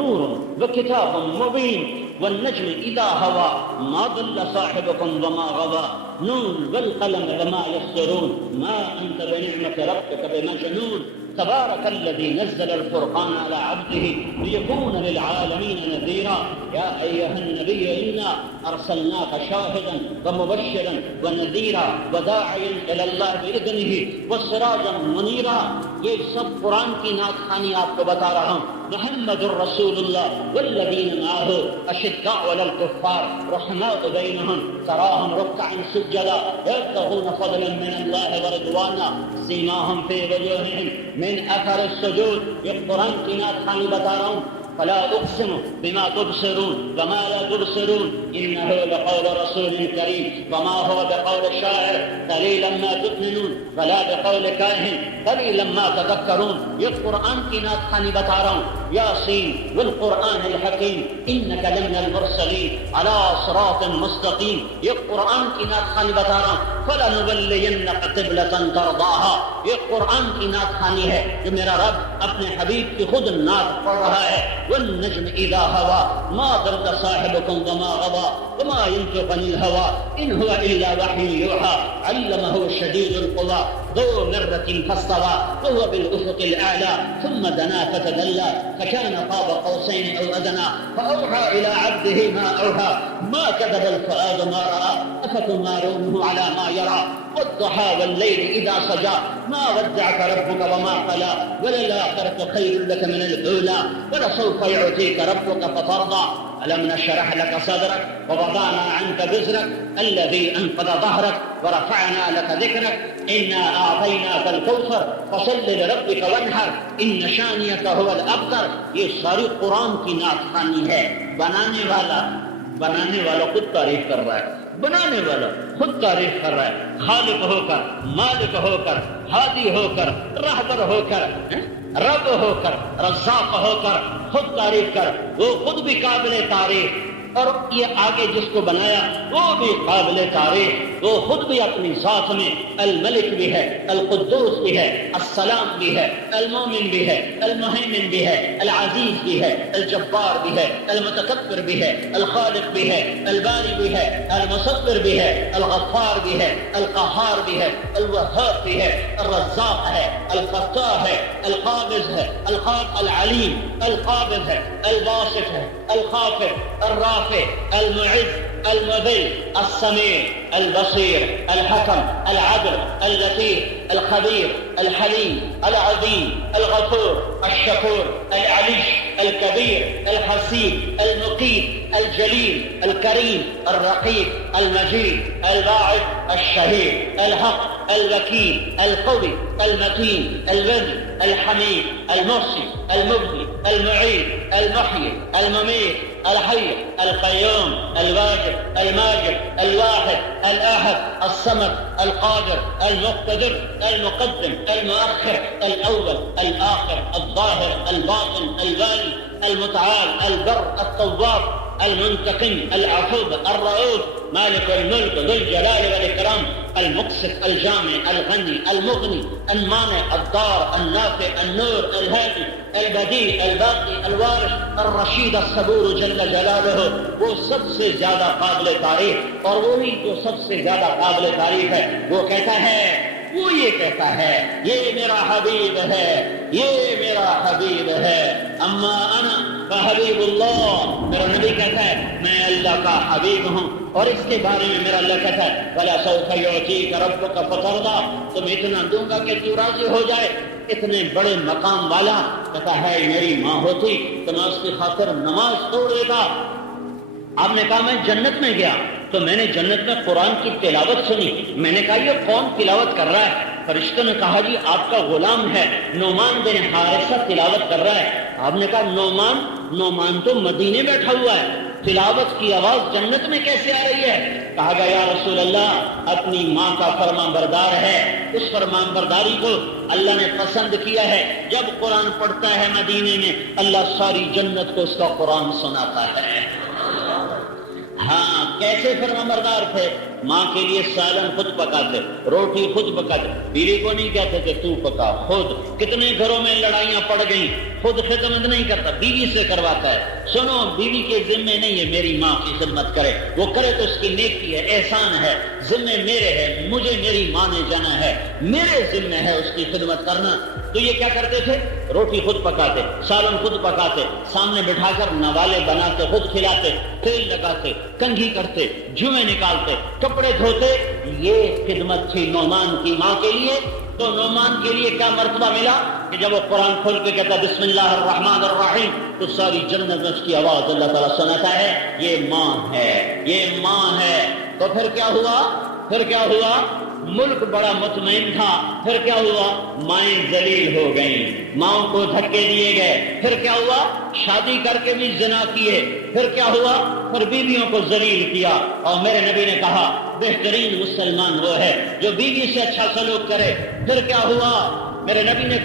نور وكتاب مبين والنجم اذا هوى ما ضل صاحبكم وما غوى نون والقلم وما يسطرون ما انت بنعمة ربك بمجنون. تبارك الذي نزل الفرقان على عبده ليكون للعالمين نذيرا. يا أيها النبي إنا أرسلناك شاهدا ومبشرا ونذيرا وداعيا إلى الله بإذنه وسراجا منيرا. یہ سب قرآن کی نعت خوانی آپ کو بتا رہا ہوں. محمد الرسول اللہ والذین معه اشداء على الكفار رحماء بينهم تراهم ركعا سجدا يبتغون فضلا من الله ورضوانا سيماهم في وجوههم من اثر السجود. یہ قرآن کی نعت خوانی بتا رہا ہوں. فلا اقسم بما تبصرون وما لا تبصرون انه لقول رسول كريم وما هو بقول شاعر قليلا ما تؤمنون ولا بقول كاهن قليلا ما تذكرون. یہ قرآن کی نعت خوانی بتا رہا ہوں. یاسین والقرآن الحکیم انك لمن المرسلین على صراط مستقیم. یہ قرآن کی نعت خوانی بتا رہا ہوں. فلنولینك قبلة ترضاها. یہ قرآن کی نعت خوانی ہے جو میرا رب اپنے حبیب کی خود نعت پڑھ رہا ہے. والنجم اذا هوى ما ضل صاحبكم وما غوى وما ينطق عن الهوى ان هو الا وحي يوحى علمه شديد القوى ذو مرة فاستوى وهو بالافق الاعلى ثم دنا فتدلى فكان قاب قوسين او ادنى فاوحى الى عبده ما اوحى ما كذب الفؤاد ما راى افتمارونه على ما يرى والضحى والليل اذا سجى ما ودعك ربك وما قلى وللآخرة خير لك من الاولى ولسوف يعطيك ربك فترضى. ألم نشرح لك صدرك ووضعنا عنك وزرك الذي أنقض ظهرك ورفعنا لك ذكرك إنا أعطيناك الكوثر فصل لربك وانحر إن شانئك هو الأبتر. یہ ساری قرآن کی نعت خوانی ہے. بنانے والا خود تعریف کر رہا ہے، بنانے والا خود تعریف کر رہا ہے. خالق ہو کر، مالک ہو کر، ہادی ہو کر، رہبر ہو کر، رب ہو کر، رزاق ہو کر خود تعریف کر. وہ خود بھی قابل تعریف اور یہ آگے جس کو بنایا وہ بھی قابل تعریف. وہ خود بھی اپنی ذات میں الملک بھی ہے، القدوس بھی ہے، السلام بھی ہے، المومن بھی ہے، المہیمن بھی ہے، العزیز بھی ہے، الجبار بھی ہے، المتکبر بھی ہے، الخالق بھی ہے، الباری بھی ہے، المصور بھی ہے، الغفار بھی ہے، القہار بھی ہے، الوہاب بھی ہے، الرزاق ہے، الفتاح ہے، القابض ہے، العلیم، القابض ہے، الباسط ہے، الخافض، الرافع، المعز، المذل، السميع، البصير، الحكم، العدل، اللطيف، الخبير، الحليم، العظيم، الغفور، الشكور، العلي، الكبير، الحسيب، المقيت، الجليل، الكريم، الرقيب، المجيد، الباعث، الشهيد، الحق، الوكيل، القوي، المتين، البر، الحميد، المحسن، المبدي، المعين، المحيي، المميت، الحي، القيوم، الواجب، الماجد، الواحد، الأحد، الصمد، القادر، المقتدر، المقدم، المؤخر، الأول، الآخر، الظاهر، الباطن، الوالي، المتعال، البر، التواب، المنتقم، العفو، الرؤوف، مالك الملك ذو الجلال والإكرام. المقسط الجامع الغنی المغنی المانع الضار النافع النور الهادی البدیع الباقی الوارث الرشید الصبور جل جلالہ، وہ سب سے زیادہ قابل تعریف، اور وہی جو سب سے زیادہ قابل تعریف ہے وہ کہتا ہے، وہ یہ کہتا ہے یہ میرا حبیب ہے، یہ میرا حبیب ہے، اما انا فحبیب اللہ، میرا نبی کہتا ہے میں اللہ کا حبیب ہوں، اور اس کے بارے میں میرا اللہ کہتا ہے وَلَا سَوْفَ يُعْطِيكَ رَبُّكَ فَتَرْضَىٰ، تمہیں اتنا دوں گا کہ تو راضی ہو جائے، اتنے بڑے مقام والا کہتا ہے میری ماں ہوتی تو میں اس کی خاطر نماز توڑ دیتا۔ آپ نے کہا میں جنت میں گیا تو میں نے جنت میں قرآن کی تلاوت سنی، میں نے کہا یہ کون تلاوت کر رہا ہے؟ فرشتوں نے کہا جی آپ کا غلام ہے نعمان بن حارثہ تلاوت کر رہا ہے۔ آپ نے کہا نعمان تو مدینے بیٹھا ہوا ہے، تلاوت کی آواز جنت میں کیسے آ رہی ہے؟ کہا گیا یا رسول اللہ اپنی ماں کا فرمان بردار ہے، اس فرمان برداری کو اللہ نے پسند کیا ہے، جب قرآن پڑھتا ہے مدینے میں اللہ ساری جنت کو اس کا قرآن سناتا ہے۔ ہاں کیسے فرمانبردار تھے؟ ماں کے لیے سالن خود پکاتے، روٹی خود پکاتے، بیوی کو نہیں کہتے کہ تو پکا، خود۔ کتنے گھروں میں لڑائیاں پڑ گئیں، خود خدمت نہیں کرتا، بیوی سے کرواتا ہے۔ سنو بیوی کے ذمے نہیں ہے میری ماں کی خدمت کرے، وہ کرے تو اس کی نیکی ہے، احسان ہے، ذمے میرے ہے، مجھے میری ماں نے جانا ہے، میرے ذمے ہے اس کی خدمت کرنا۔ تو یہ کیا کرتے تھے؟ روٹی خود پکاتے، سالن خود پکاتے، سامنے بٹھا کر نوالے بناتے، خود کھلاتے، تیل لگاتے، کنگھی کرتے، جوئیں نکالتے، کپڑے دھوتے۔ یہ خدمت تھی نعمان کی ماں کے لیے۔ تو نعمان کے لیے کیا مرتبہ ملا کہ جب وہ قرآن کھول کے کہتا بسم اللہ الرحمن الرحیم تو ساری جنت میں اس کی آواز اللہ تعالیٰ سناتا ہے یہ ماں ہے، یہ ماں ہے۔ تو پھر کیا ہوا؟ ملک بڑا مطمئن تھا، پھر کیا ہوا؟ مائیں ذلیل ہو گئیں، ماؤں کو دھکے دیے گئے، پھر کیا ہوا؟ شادی کر کے بھی زنا کیے، پھر کیا ہوا؟ پھر بیویوں کو ذلیل کیا۔ اور میرے نبی نے کہا بہترین مسلمان وہ ہے جو بیوی سے اچھا سلوک کرے۔ پھر کیا ہوا؟ میرے نبی نے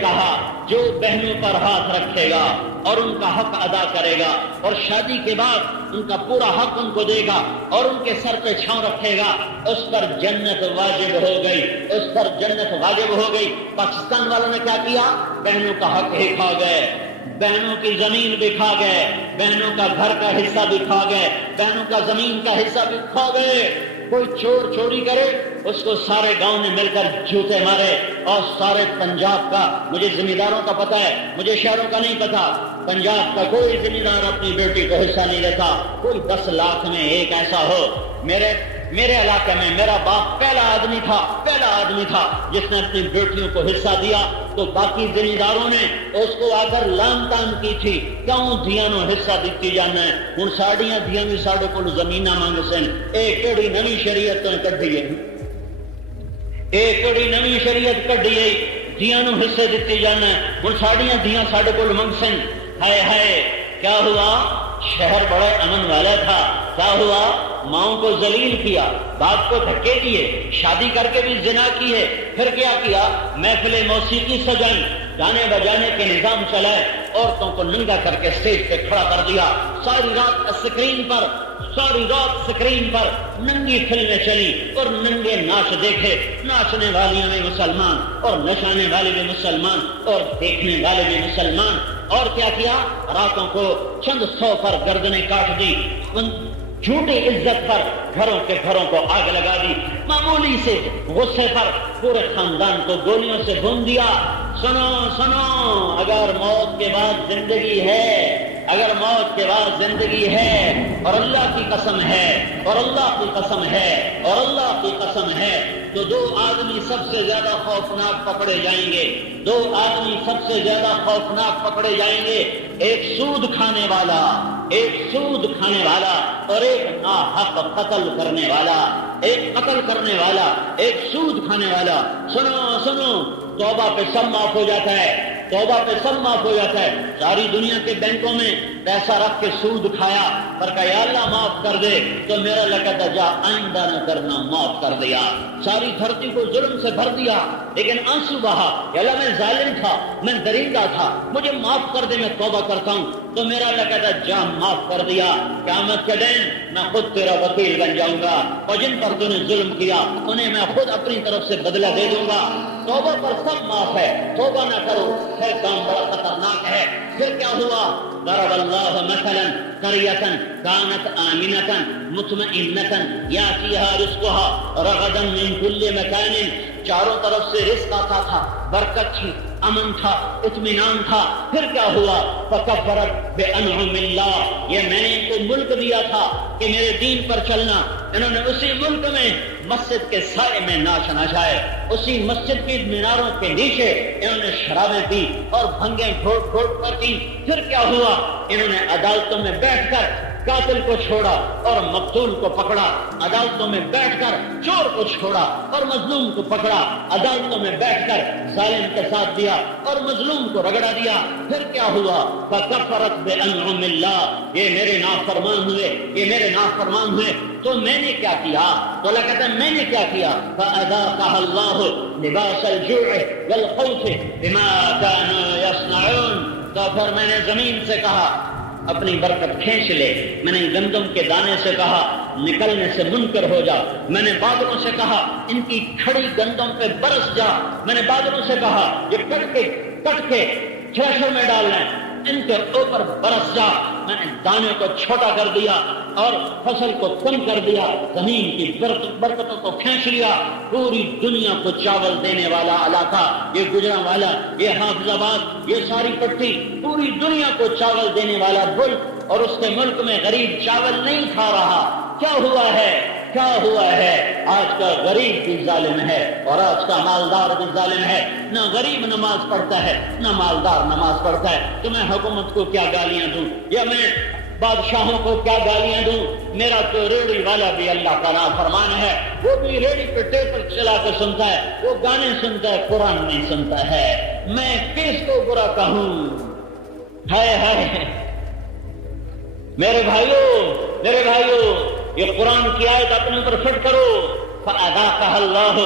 کہا جو بہنوں پر ہاتھ رکھے گا اور ان کا حق ادا کرے گا اور شادی کے بعد ان کا پورا حق ان کو دے گا اور ان کے سر پہ چھاؤں رکھے گا، اس پر جنت واجب ہو گئی۔ پاکستان والوں نے کیا کیا؟ بہنوں کا حق ہی کھا گئے، بہنوں کی زمین بھی کھا گئے، بہنوں کا گھر کا حصہ بھی کھا گئے، بہنوں کا زمین کا حصہ بھی کھا گئے۔ کوئی چور چوری کرے اس کو سارے گاؤں نے مل کر جوتے مارے، اور سارے پنجاب کا، مجھے ذمہ داروں کا پتہ ہے، مجھے شہروں کا نہیں پتا، پنجاب کا کوئی ذمہ دار اپنی بیٹی کو حصہ نہیں لیتا۔ کوئی 10 لاکھ میں ایک ایسا ہو۔ میرے علاقے میں میرا باپ پہلا آدمی تھا جس نے اپنی بیٹیوں کو حصہ دیا، تو باقی ذمہ داروں نے اس کو آ کر لام تان کی تھی کیوں دھیانوں حصہ دیتی جانا ہے۔ ہن ساڑیاں دھیاں بھی ساڑے کو زمیناں مانگ سن، ایک کیڑی نوی شریعت تو کڈی ہے، ایک کیڑی نوی شریعت کڈی ہے، دھیانوں حصے دیتی جانا ہے۔ ہن ساڑیاں دھیاں ساڑے کو منگ سن۔ ہائے کیا ہوا؟ شہر بڑے امن والا تھا، کیا ہوا؟ ماؤں کو ذلیل کیا، باپ کو دھکے دیے، شادی کر کے بھی زنا کیے، پھر کیا کیا؟ محفل موسیقی سجائی، گانے بجانے کے نظام چلائے، عورتوں کو ننگا کر کے اسٹیج پہ کھڑا کر دیا، ساری رات سکرین پر ننگی فلمیں چلی اور ننگے ناچ دیکھے، ناچنے والیاں بھی مسلمان اور نچانے والے بھی مسلمان اور دیکھنے والے بھی مسلمان۔ اور کیا راتوں کو چند 100 پر گردنیں کاٹ دی، جھوٹی عزت پر گھروں کو آگ لگا دی، معمولی سے غصے پر پورے خاندان کو گولیوں سے بھون دیا۔ سنو اگر موت کے بعد زندگی ہے اور اللہ کی قسم ہے تو 2 آدمی سب سے زیادہ خوفناک پکڑے جائیں گے، ایک سود کھانے والا اور ایک ناحق قتل کرنے والا، ایک سود کھانے والا۔ سنو توبہ پہ سب معاف ہو جاتا ہے، توبہ پہ سب معاف ہو جاتا ہے۔ ساری دنیا کے بینکوں میں پیسہ رکھ کے سود کھایا، پر کہا یا اللہ معاف کر دے، تو میرا اللہ کہتا جا آئندہ نہ کرنا، معاف کر دیا۔ ساری دھرتی کو ظلم سے بھر دیا، لیکن آنسو بہا کہ اللہ میں ظالم تھا، میں درندہ تھا، مجھے معاف کر دے، میں توبہ کرتا ہوں، تو میرا اللہ کہتا جا معاف کر دیا، قیامت کے دن میں خود تیرا وکیل بن جاؤں گا، اور جن پر تو نے ظلم کیا انہیں میں خود اپنی طرف سے بدلہ دے دوں گا۔ توبہ پر سب معاف ہے، توبہ نہ کرو، ہے کام بڑا خطرناک ہے۔ پھر کیا ہوا؟ ضرب اللہ مثلا قریۃ کانت آمنۃ مطمئنۃ یأتیہا رزقها رغدا من کل مکان، چاروں طرف سے رزق آتا تھا، برکت تھی، امن تھا، اطمینان تھا۔ پھر کیا ہوا؟ فکفرت بانعم اللہ، یہ میں نے ان کو ملک دیا تھا کہ میرے دین پر چلنا، انہوں نے اسی ملک میں مسجد کے سائے میں ناچ نچائے، اسی مسجد کی میناروں کے نیچے انہوں نے شرابیں پی اور بھنگیں گھوٹ گھوٹ کر دی۔ پھر کیا ہوا؟ انہوں نے عدالتوں میں بیٹھ کر قاتل کو چھوڑا اور مقتول کو پکڑا، عدالتوں میں بیٹھ کر چور کو چھوڑا اور مظلوم کو پکڑا، عدالتوں میں بیٹھ کر ظالم کے ساتھ دیا اور مظلوم کو رگڑا دیا۔ پھر کیا ہوا؟ فکفرت بانعم اللہ، یہ میرے نافرمان ہوئے، یہ میرے نافرمان ہوئے، تو میں نے کیا کیا؟ تو اللہ کہتا ہے میں نے کیا کیا؟ فأذاقها الله لباس الجوع والخوف بما كانوا يصنعون، تو پھر میں نے زمین سے کہا اپنی برکت کھینچ لے، میں نے گندم کے دانے سے کہا نکلنے سے منکر ہو جا، میں نے بادلوں سے کہا ان کی کھڑی گندم پہ برس جا، میں نے بادلوں سے کہا یہ کٹ کے تھریشر میں ڈالنا ہے، ان کے اوپر برس جا، میں نے دانے کو چھوٹا کر دیا اور فصل کو کم کر دیا، زمین کی برکتوں کو کھینچ لیا، پوری دنیا کو چاول دینے والا علاقہ، یہ گجرانوالہ، یہ حافظ آباد، یہ ساری پٹی، پوری دنیا کو چاول دینے والا ملک، اور اس کے ملک میں غریب چاول نہیں کھا رہا۔ کیا ہوا ہے؟ کیا ہوا ہے؟ آج کا غریب بھی ظالم ہے اور آج کا مالدار بھی ظالم ہے، نہ غریب نماز پڑھتا ہے نہ مالدار نماز پڑھتا ہے۔ تو میں حکومت کو کیا گالیاں دوں یا میں بادشاہوں کو کیا گالیاں دوں؟ میرا تو ریڑھی والا بھی اللہ کا نافرمان ہے، وہ بھی ریڑھی پہ ٹیپ چلا کے سنتا ہے، وہ گانے سنتا ہے، قرآن نہیں سنتا ہے، میں کس کو برا کہوں؟ ہے میرے بھائیوں یہ قرآن کی آیت اپنے اوپر فٹ کرو۔ فَأَذَاقَهَا اللَّهُ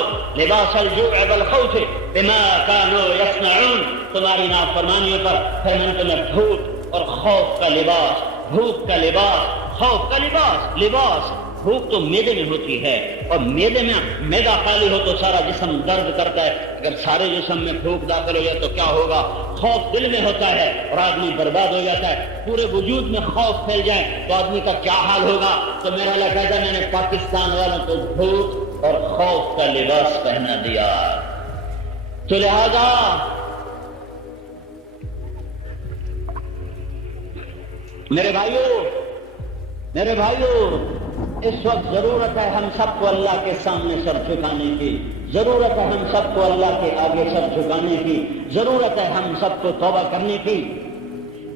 لِبَاسَ الْجُوعِ وَالْخَوْفِ بِمَا كَانُوا يَصْنَعُونَ، تمہاری نافرمانیوں پر پھر میں تمہیں بھوک اور خوف کا لباس، بھوک کا لباس، خوف کا لباس۔ بھوک تو میدے میں ہوتی ہے، اور میدے میں میدا خالی ہو تو سارا جسم درد کرتا ہے، اگر سارے جسم میں بھوک داخل ہو جائے تو کیا ہوگا؟ خوف دل میں ہوتا ہے اور آدمی برباد ہو جاتا ہے، پورے وجود میں خوف پھیل جائے تو آدمی کا کیا حال ہوگا؟ تو میرا اللہ کہتا ہے میں نے پاکستان والوں کو بھوک اور خوف کا لباس پہنا دیا۔ تو لہذا میرے بھائیوں اس وقت ضرورت ہے ہم سب کو اللہ کے سامنے سر جھکانے کی، ضرورت ہے ہم سب کو اللہ کے آگے سر جھکانے کی، ضرورت ہے ہم سب کو توبہ کرنے کی۔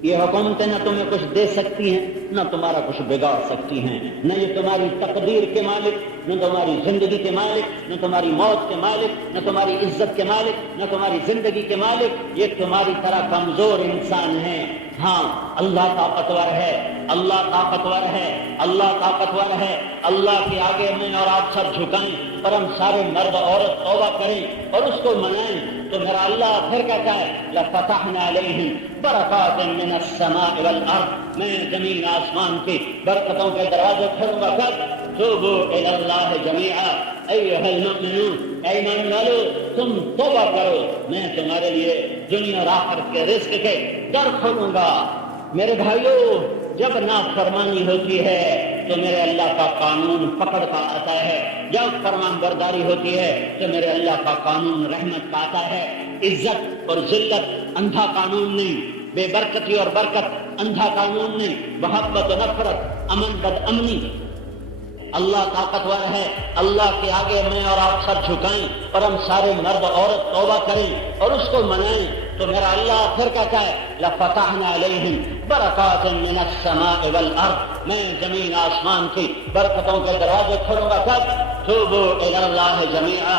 یہ حکومتیں نہ تمہیں کچھ دے سکتی ہیں نہ تمہارا کچھ بگاڑ سکتی ہیں، نہ یہ تمہاری تقدیر کے مالک، نہ تمہاری زندگی کے مالک، نہ تمہاری موت کے مالک، نہ تمہاری عزت کے مالک، نہ تمہاری زندگی کے مالک، یہ تمہاری طرح کمزور انسان ہیں۔ ہاں اللہ طاقتور ہے، اللہ طاقتور ہے، اللہ طاقتور ہے۔ اللہ کے آگے میں اور آپ سب جھکائیں اور ہم سارے مرد عورت توبہ کریں اور اس کو منائیں، تو میرا اللہ پھر کہتا ہے لَفَتَحْنَا عَلَيْهِمْ بَرَكَاتٍ مِّنَ السَّمَاءِ وَالْأَرْضِ، میں زمین آسمان کی برکتوں کے دروازے کھولوں گا۔ کب؟ توبوا إِلَى اللَّهِ جَمِيعًا أَيُّهَا الْمُؤْمِنُونَ، اے ایمان والو تم توبہ کرو، میں تمہارے لیے دنیا اور آخرت کے رزق کے در کھولوں گا۔ میرے بھائیو جب نافرمانی ہوتی ہے تو میرے اللہ کا قانون پکڑ کا آتا ہے، جب فرمان برداری ہوتی ہے تو میرے اللہ کا قانون رحمت کا آتا ہے۔ عزت اور ذلت اندھا قانون نہیں، بے برکتی اور برکت اندھا قانون نہیں، محبت و نفرت، امن بد امنی۔ اللہ طاقتور ہے، اللہ کے آگے میں اور آپ سب جھکائیں اور ہم سارے مرد عورت توبہ کریں اور اس کو منائیں، تو میرا اللہ پھر کہتا ہے لَفَتَحْنَا عَلَيْهِمْ بَرَكَاتٍ مِّنَ السَّمَاءِ وَالْأَرْضِ، میں زمین آسمان کی برکتوں کے دروازے کھولوں گا۔ کب؟ توبوا إِلَى اللَّهِ جَمِيعًا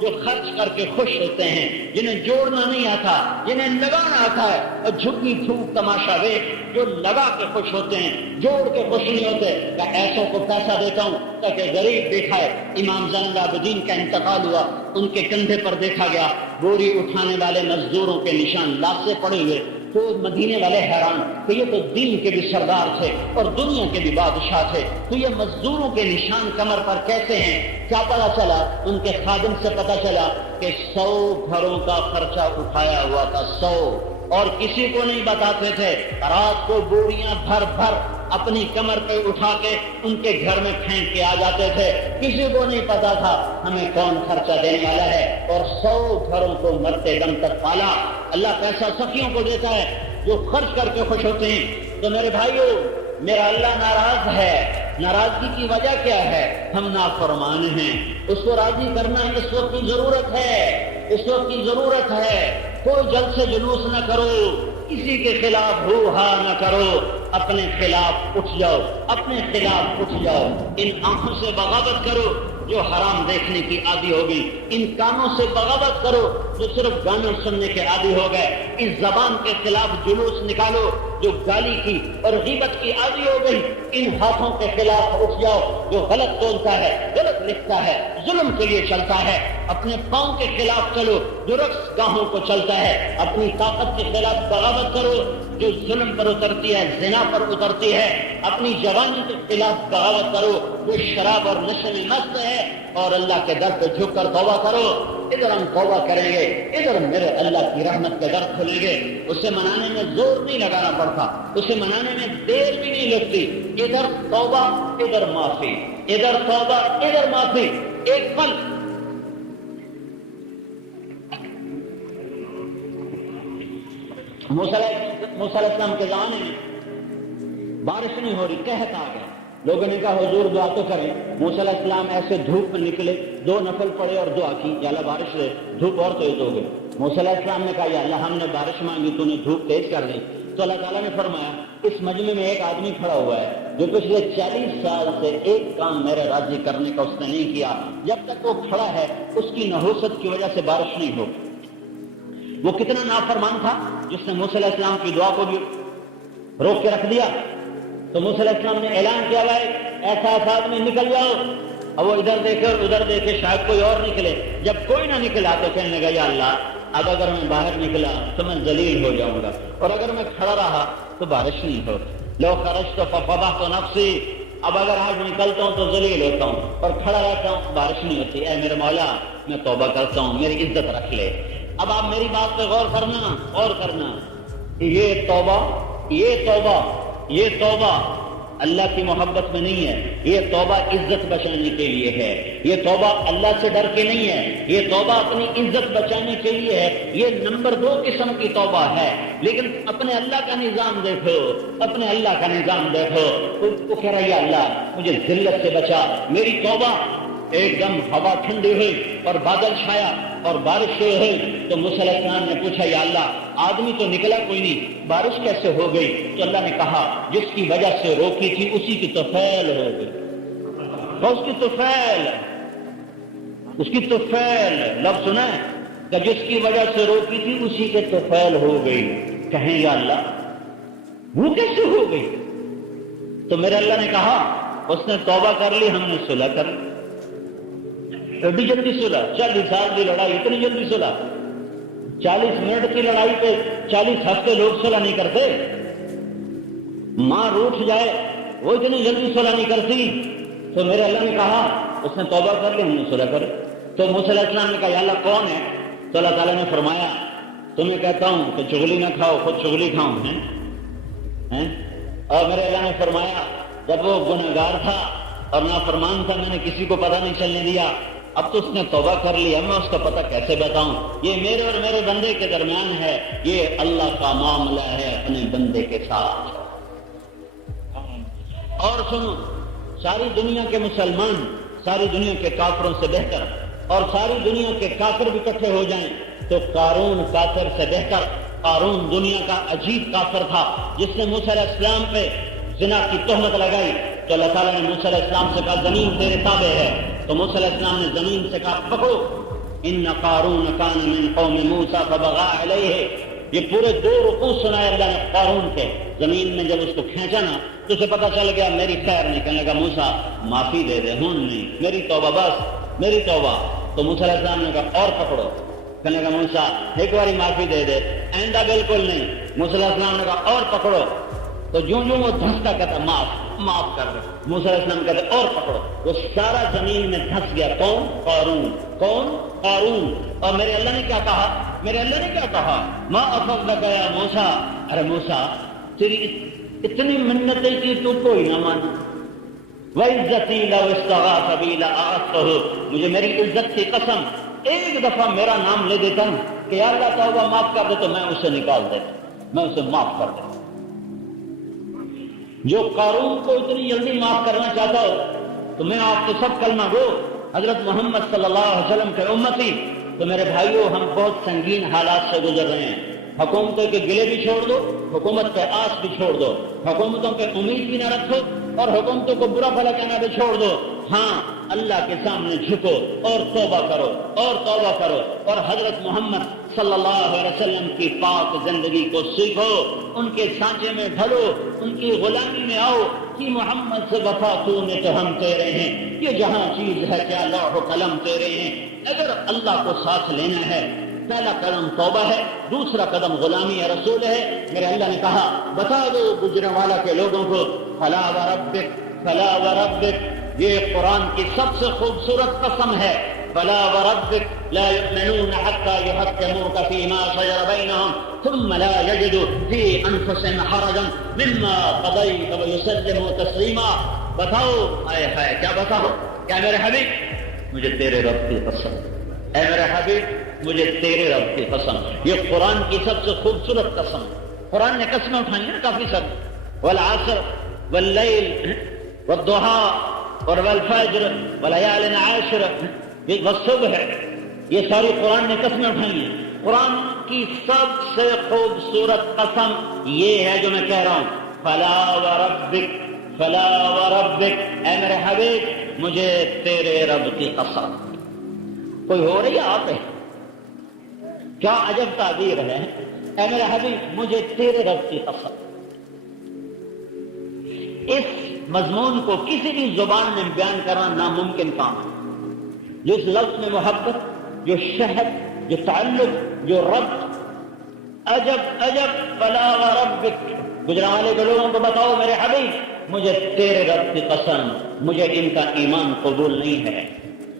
جو خرچ کر کے خوش ہوتے ہیں، جنہیں جوڑنا نہیں آتا، جنہیں لگانا آتا ہے، اور جھکی پھوک تماشا وے جو لگا کے خوش ہوتے ہیں، جوڑ کے خوش نہیں ہوتے۔ کہ ایسوں کو پیسہ دیتا ہوں تاکہ غریب دیکھا ہے۔ امام زین العابدین کا انتقال ہوا، ان کے کندھے پر دیکھا گیا بوری اٹھانے والے مزدوروں کے نشان لاشیں پڑے ہوئے، تو مدینے والے حیران کہ یہ تو دین کے بھی سردار تھے اور دنیا کے بھی بادشاہ تھے، تو یہ مزدوروں کے نشان کمر پر کیسے ہیں؟ کیا پتا چلا؟ ان کے خادم سے پتا چلا کہ 100 گھروں کا خرچہ اٹھایا ہوا تھا، 100، اور کسی کو نہیں بتاتے تھے۔ رات کو بوریاں بھر بھر اپنی کمر پہ اٹھا کے ان کے گھر میں پھینک کے آ جاتے تھے، کسی کو نہیں پتا تھا ہمیں کون خرچہ دینے والا ہے، اور 100 گھروں کو مرتے دم تک پالا۔ اللہ پیسہ سخیوں کو دیتا ہے جو خرچ کر کے خوش ہوتے ہیں۔ تو میرے بھائیو، میرا اللہ ناراض ہے، ناراضگی کی وجہ کیا ہے؟ ہم نافرمان ہیں، اس کو راضی کرنا اس وقت کی ضرورت ہے، اس وقت کی ضرورت ہے۔ کوئی جلسے جلوس نہ کرو، کسی کے خلاف ہو ہا نہ کرو، اپنے خلاف اٹھ جاؤ، اپنے خلاف اٹھ جاؤ۔ ان آنکھوں سے بغاوت کرو جو حرام دیکھنے کی عادی ہوگی، ان کانوں سے بغاوت کرو جو صرف گانے سننے کے عادی ہو گئے، اس زبان کے خلاف جلوس نکالو جو گالی کی اور غیبت کی عادی ہو گئی، ان ہاتھوں کے خلاف اٹھ جاؤ جو غلط بولتا ہے، غلط لکھتا ہے، ظلم کے لیے چلتا ہے۔ اپنے پاؤں کے خلاف چلو جو رقص گاہوں کو چلتا ہے، اپنی طاقت کے خلاف بغاوت کرو جو ظلم پر اترتی ہے، زنا پر اترتی ہے، اپنی جوانی کے خلاف بغاوت کرو جو شراب اور نشے میں مست ہے، اور اللہ کے در پہ جھک کر توبہ کرو۔ ادھر ہم توبہ کریں گے، ادھر میرے اللہ کی رحمت کے در کھلیں گے۔ اسے منانے میں زور نہیں لگانا پڑتا، اسے منانے میں دیر بھی نہیں لگتی۔ ادھر توبہ ادھر معافی، ادھر توبہ ادھر معافی۔ ایک پل موسیٰ علیہ السلام کے زمانے میں بارش نہیں ہو رہی، قحط آ گیا۔ لوگوں نے کہا حضور دعا تو کریں۔ موسیٰ علیہ السلام ایسے دھوپ میں نکلے، 2 نفل پڑے اور دعا کی، یا اللہ بارش دے، دھوپ اور تیز ہو گئی۔ موسیٰ علیہ السلام نے کہا یا اللہ ہم نے بارش مانگی، تو نے دھوپ تیز کر دی۔ تو اللہ تعالیٰ نے فرمایا اس مجمع میں ایک آدمی کھڑا ہوا ہے جو پچھلے 40 سال سے ایک کام میرے راضی کرنے کا اس نے نہیں کیا، جب تک وہ کھڑا ہے اس کی نحوست کی وجہ سے بارش نہیں ہوگی۔ وہ کتنا نافرمان تھا جس نے موسیٰ علیہ السلام کی دعا کو بھی روک کے رکھ دیا۔ تو موسیٰ علیہ السلام نے اعلان کیا ہے ایسا آدمی نکل جاؤ۔ اب وہ ادھر دیکھے اور ادھر دیکھے، شاید کوئی اور نکلے۔ جب کوئی نہ نکلا تو کہنے لگا یا اللہ اب اگر میں باہر نکلا تو میں ذلیل ہو جاؤں گا، اور اگر میں کھڑا رہا تو بارش نہیں ہو۔ لو خرجت ففضحت نفسی، اب اگر آج نکلتا ہوں تو ذلیل ہوتا ہوں، اور کھڑا رہتا ہوں بارش نہیں ہوتی۔ اے میرے مولا میں توبہ کرتا ہوں، میری عزت رکھ لے۔ اب آپ میری بات پہ غور کرنا، غور کرنا۔ یہ توبہ یہ توبہ اللہ کی محبت میں نہیں ہے، یہ توبہ عزت بچانے کے لیے ہے۔ یہ توبہ اللہ سے ڈر کے نہیں ہے، یہ توبہ اپنی عزت بچانے کے لیے ہے۔ یہ نمبر 2 قسم کی توبہ ہے۔ لیکن اپنے اللہ کا نظام دیکھو، اپنے اللہ کا نظام دیکھو۔ وہ کہہ رہا ہے اللہ مجھے ذلت سے بچا۔ میری توبہ ایک دم ہوا ٹھنڈی ہوئی اور بادل چھایا اور بارش شروع ہوئی تو موسیٰ علیہ السلام نے پوچھا یا اللہ آدمی تو نکلا کوئی نہیں، بارش کیسے ہو گئی؟ تو اللہ نے کہا جس کی وجہ سے روکی تھی اسی کی طفیل ہو گئی۔ اس کی طفیل لفظ سنا ہے کہ جس کی وجہ سے روکی تھی اسی کے طفیل ہو گئی۔ کہیں یا اللہ وہ کیسے ہو گئی؟ تو میرے اللہ نے کہا اس نے توبہ کر لی، ہم نے صلح کر لی۔ ایڈی جلدی صلح، 40 سال کی لڑائی اتنی جلدی صلح؟ 40 منٹ کی لڑائی پہ 40 ہفتے لوگ صلح نہیں کرتے۔ ماں روٹھ جائے وہ اتنی جلدی صلح نہیں کرتی۔ تو میرے اللہ نے کہا اس نے توبہ کر لی، ہم نے صلح کر۔ تو موسیٰ علیہ السلام نے کہا یا اللہ کون ہے؟ تو اللہ تعالیٰ نے فرمایا تمہیں کہتا ہوں کہ چغلی نہ کھاؤ، خود چغلی کھاؤں ہیں۔ اور میرے اللہ نے فرمایا جب وہ گنہگار تھا اور نافرمان تھا میں نے کسی کو پتہ نہیں چلنے دیا، اب تو اس نے توبہ کر لی، اب میں اس کا پتہ کیسے بتاؤں؟ یہ میرے اور میرے بندے کے درمیان ہے، یہ اللہ کا معاملہ ہے اپنے بندے کے ساتھ۔ اور سنو، ساری دنیا کے مسلمان ساری دنیا کے کافروں سے بہتر، اور ساری دنیا کے کافر بھی اکٹھے ہو جائیں تو قارون کافر سے بہتر۔ قارون دنیا کا عجیب کافر تھا جس نے موسیٰ علیہ السلام پہ زنا کی تہمت لگائی۔ تو اللہ تعالیٰ نے موسیٰ علیہ السلام سے کہا زمین تیرے تابع ہے۔ تو موسیٰ علیہ السلام نے زمین سے کہا پکڑو ان قارون کان من قوم موسیٰ فبغى علیہ، یہ پورے 2 رکوع سنائے اللہ نے قارون کے. زمین میں جب اس کو کھینچا نا تو اسے پتہ چل گیا میری خیر نہیں. کہنے لگا موسیٰ معافی دے دے، ہوں نہیں، میری توبہ، بس میری توبہ. تو موسیٰ علیہ السلام نے کہا اور پکڑو. کہنے لگا موسیٰ ایک باری معافی دے دے، آئندہ بالکل نہیں. موسیٰ علیہ السلام نے کہا اور پکڑو. تو جوں وہ دھنستا کہتا معاف کر دے. موسیٰ علیہ السلام کہتے اور پکڑو. وہ سارا زمین میں دھنس گیا. کون؟ قارون. کون؟ قارون. اور میرے اللہ نے کیا کہا؟ میرے اللہ نے کیا کہا؟ ما افضلک یا موسیٰ، ارے موسیٰ تیری اتنی منتیں کی تو کوئی نہ مانی. وعزتی لو استغاث بی لاغثتہ، مجھے میری عزت کی قسم ایک دفعہ میرا نام لے دیتا ہوں کہ یا اللہ توبہ معاف کر دے تو میں اسے نکال دیتا، میں اسے معاف کر دیتا. جو قارون کو اتنی جلدی معاف کرنا چاہتا ہو تو میں آپ کو سب کلمہ گو حضرت محمد صلی اللہ علیہ وسلم کے امتی. تو میرے بھائیوں ہم بہت سنگین حالات سے گزر رہے ہیں. حکومتوں کے گلے بھی چھوڑ دو، حکومت پہ آس بھی چھوڑ دو، حکومتوں پہ امید بھی نہ رکھو اور حکومتوں کو برا بھلا کہنا بھی چھوڑ دو. ہاں اللہ کے سامنے جھکو اور توبہ کرو اور توبہ کرو اور حضرت محمد صلی اللہ علیہ وسلم کی پاک زندگی کو سیکھو، ان کے سانچے میں ڈھلو، ان کی غلامی میں آؤ کہ محمد سے وفا تو نے تو ہم تیرے ہیں، یہ جہاں چیز ہے کیا لوح و قلم تیرے ہیں. اگر اللہ کو ساتھ لینا ہے پہلا قدم توبہ ہے، دوسرا قدم غلامی رسول ہے. میرے اللہ نے کہا بتا دو گجرانوالہ کے لوگوں کو فلا وربک فلا وربک، یہ قرآن کی سب سے خوبصورت قسم ہے. فلا وربک لا یؤمنون حتی یحکموک فیما شجر بینہم ثم لا یجدوا فی انفسہم حرجا مما قضیت ویسلموا تسلیما. بتاؤ آئے ہائے کیا بتاؤ، کیا میرے حبیب مجھے تیرے رب کی قسم، اے میرے حبیب مجھے تیرے رب کی قسم. یہ قرآن کی سب سے خوبصورت قسم. قرآن نے قسمیں اٹھائی ہیں کافی سب، والعصر واللیل والضحى والفجر وليال عشر والصبح، یہ ساری قرآن نے قسمیں اٹھائی ہیں. قرآن کی سب سے خوبصورت قسم یہ ہے جو میں کہہ رہا ہوں، فلا وربک فلا وربک، اے میرے حبیب مجھے تیرے رب کی قسم. کوئی ہو رہی ہے آپ ہے کیا عجب تعبیر ہے، اے میرے حبیب مجھے تیرے رب کی قسم. اس مضمون کو کسی بھی زبان میں بیان کرنا ناممکن کام ہے. جو اس لفظ میں محبت، جو شہد، جو تعلق، جو ربط، عجب عجب. فلا وربک، گجرانوالے کے لوگوں کو بتاؤ میرے حبیب مجھے تیرے رب کی قسم مجھے ان کا ایمان قبول نہیں ہے،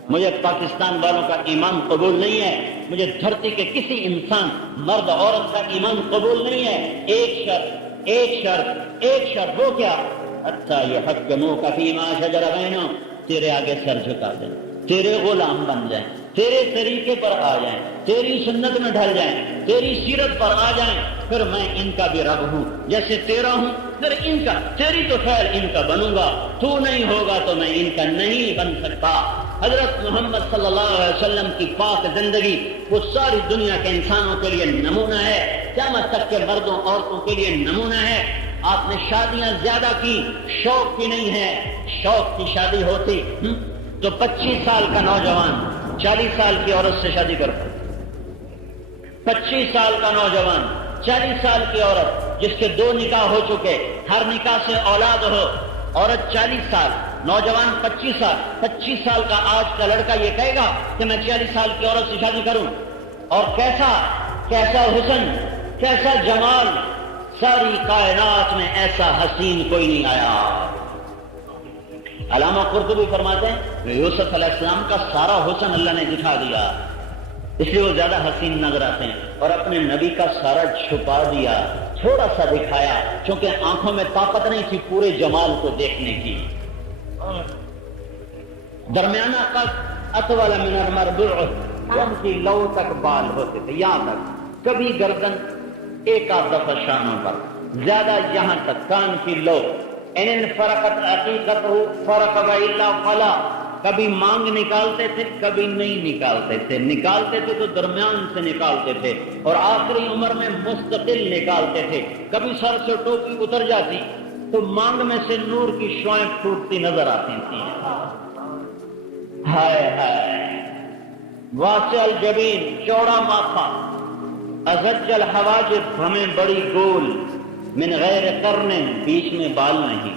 مجھے پاکستان والوں کا ایمان قبول نہیں ہے، مجھے دھرتی کے کسی انسان مرد عورت کا ایمان قبول نہیں ہے. ایک شرط ایک شرط ایک شرط، وہ کیا؟ حتی یحکموک فیما شجر بینہم، تیرے آگے سر جھکا دیں، تیرے غلام بن جائیں، تیرے طریقے پر آ جائیں، تیری سنت میں ڈھل جائیں، تیری سیرت پر آ جائیں، پھر میں ان کا بھی رب ہوں جیسے تیرا ہوں، پھر ان کا، تیری تو خیر ان کا بنوں گا، تو نہیں ہوگا تو میں ان کا نہیں بن سکتا. حضرت محمد صلی اللہ علیہ وسلم کی پاک زندگی وہ ساری دنیا کے انسانوں کے لیے نمونہ ہے، قیامت تک کے مردوں عورتوں کے لیے نمونہ ہے. آپ نے شادیاں زیادہ کی، شوق کی نہیں ہے. شوق کی شادی ہوتی تو 25 سال کا نوجوان 40 سال کی عورت سے شادی کرتا، 25 سال کا نوجوان 40 سال کی عورت جس کے 2 نکاح ہو چکے، ہر نکاح سے اولاد ہو، عورت 40 سال، نوجوان 25 سال. 25 سال کا آج کا لڑکا یہ کہے گا کہ میں 40 سال کی عورت سے شادی کروں؟ اور کیسا حسن، کیسا جمال، ساری کائنات میں ایسا حسین کوئی نہیں آیا. علامہ قرطبی فرماتے ہیں یوسف علیہ السلام کا سارا حسن اللہ نے دکھا دیا، اس لیے وہ زیادہ حسین نظر آتے ہیں، اور اپنے نبی کا سارا چھپا دیا، تھوڑا سا دکھایا کیونکہ آنکھوں میں طاقت نہیں تھی پورے جمال کو دیکھنے کی. درمیانہ قد اطول من المربوع، ان کی لو تک بال ہوتے تھے یہاں تک، کبھی گردن ایک آدھ دفعہ شانوں پر، زیادہ یہاں تک کان کی لو. ان فرقت عقیقتہ فرق الا فلا، کبھی مانگ نکالتے تھے کبھی نہیں نکالتے تھے، نکالتے تھے تو درمیان سے نکالتے تھے، اور آخری عمر میں مستقل نکالتے تھے. کبھی سر سے ٹوپی اتر جاتی تو مانگ میں سے نور کی شعائیں پھوٹتی نظر آتی تھی. ہائے ہائے واسع الجبین چوڑا ماتھا، ازج الحواجب ہمیں بڑی گول، من غیر قرن بیچ میں بال نہیں،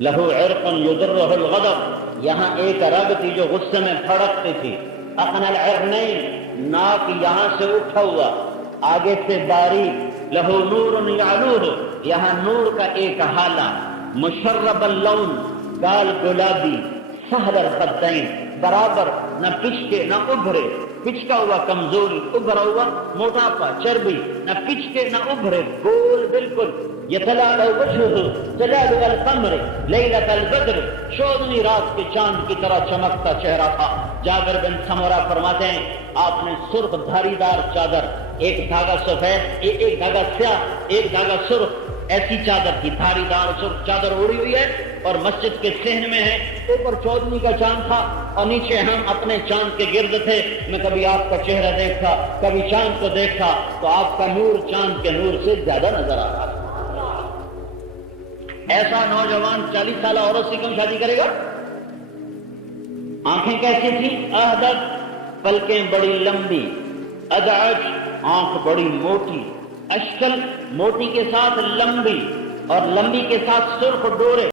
لہو عرق یدرہ الغضب یہاں ایک رگ تھی جو غصے میں پھڑکتی تھی، اقن العرنین ناک یہاں سے اٹھا ہوا آگے سے باریک، لہو نور یعلوہ یہاں نور کا ایک حالہ، مشرب اللون گال گلابی، سہل الخدین برابر نہ پچکے نہ ابھرے، پچکا ہوا کمزوری، ابھرا ہوا موٹاپا چربی، نہ پچکے نہ ابھرے، گول بالکل، یتلالہ وجہہ تلالہ القمر لیلۃ البدر چودھویں رات کے چاند کی طرح چمکتا چہرہ تھا۔ جابر بن سمرہ فرماتے ہیں آپ نے سرخ دھاری دار چادر، ایک دھاگا سفید ایک دھاگا سیاہ ایک دھاگا سرخ، ایسی چادر تھی، دھاری دار سرخ چادر اوڑی ہوئی ہے اور مسجد کے صحن میں ہے، اوپر چودھویں کا چاند تھا اور نیچے ہم اپنے چاند کے گرد تھے۔ میں کبھی آپ کا چہرہ دیکھتا کبھی چاند کو دیکھتا تو آپ کا نور چاند کے نور سے زیادہ نظر آ رہا تھا۔ ایسا نوجوان 40 سالہ عورت سے کیوں شادی کرے گا؟ آنکھیں کیسی تھی؟ احدب پلکیں بڑی لمبی، ادعج آنکھ بڑی موٹی، اشکل موٹی کے ساتھ لمبی اور لمبی کے ساتھ سرخ ڈورے۔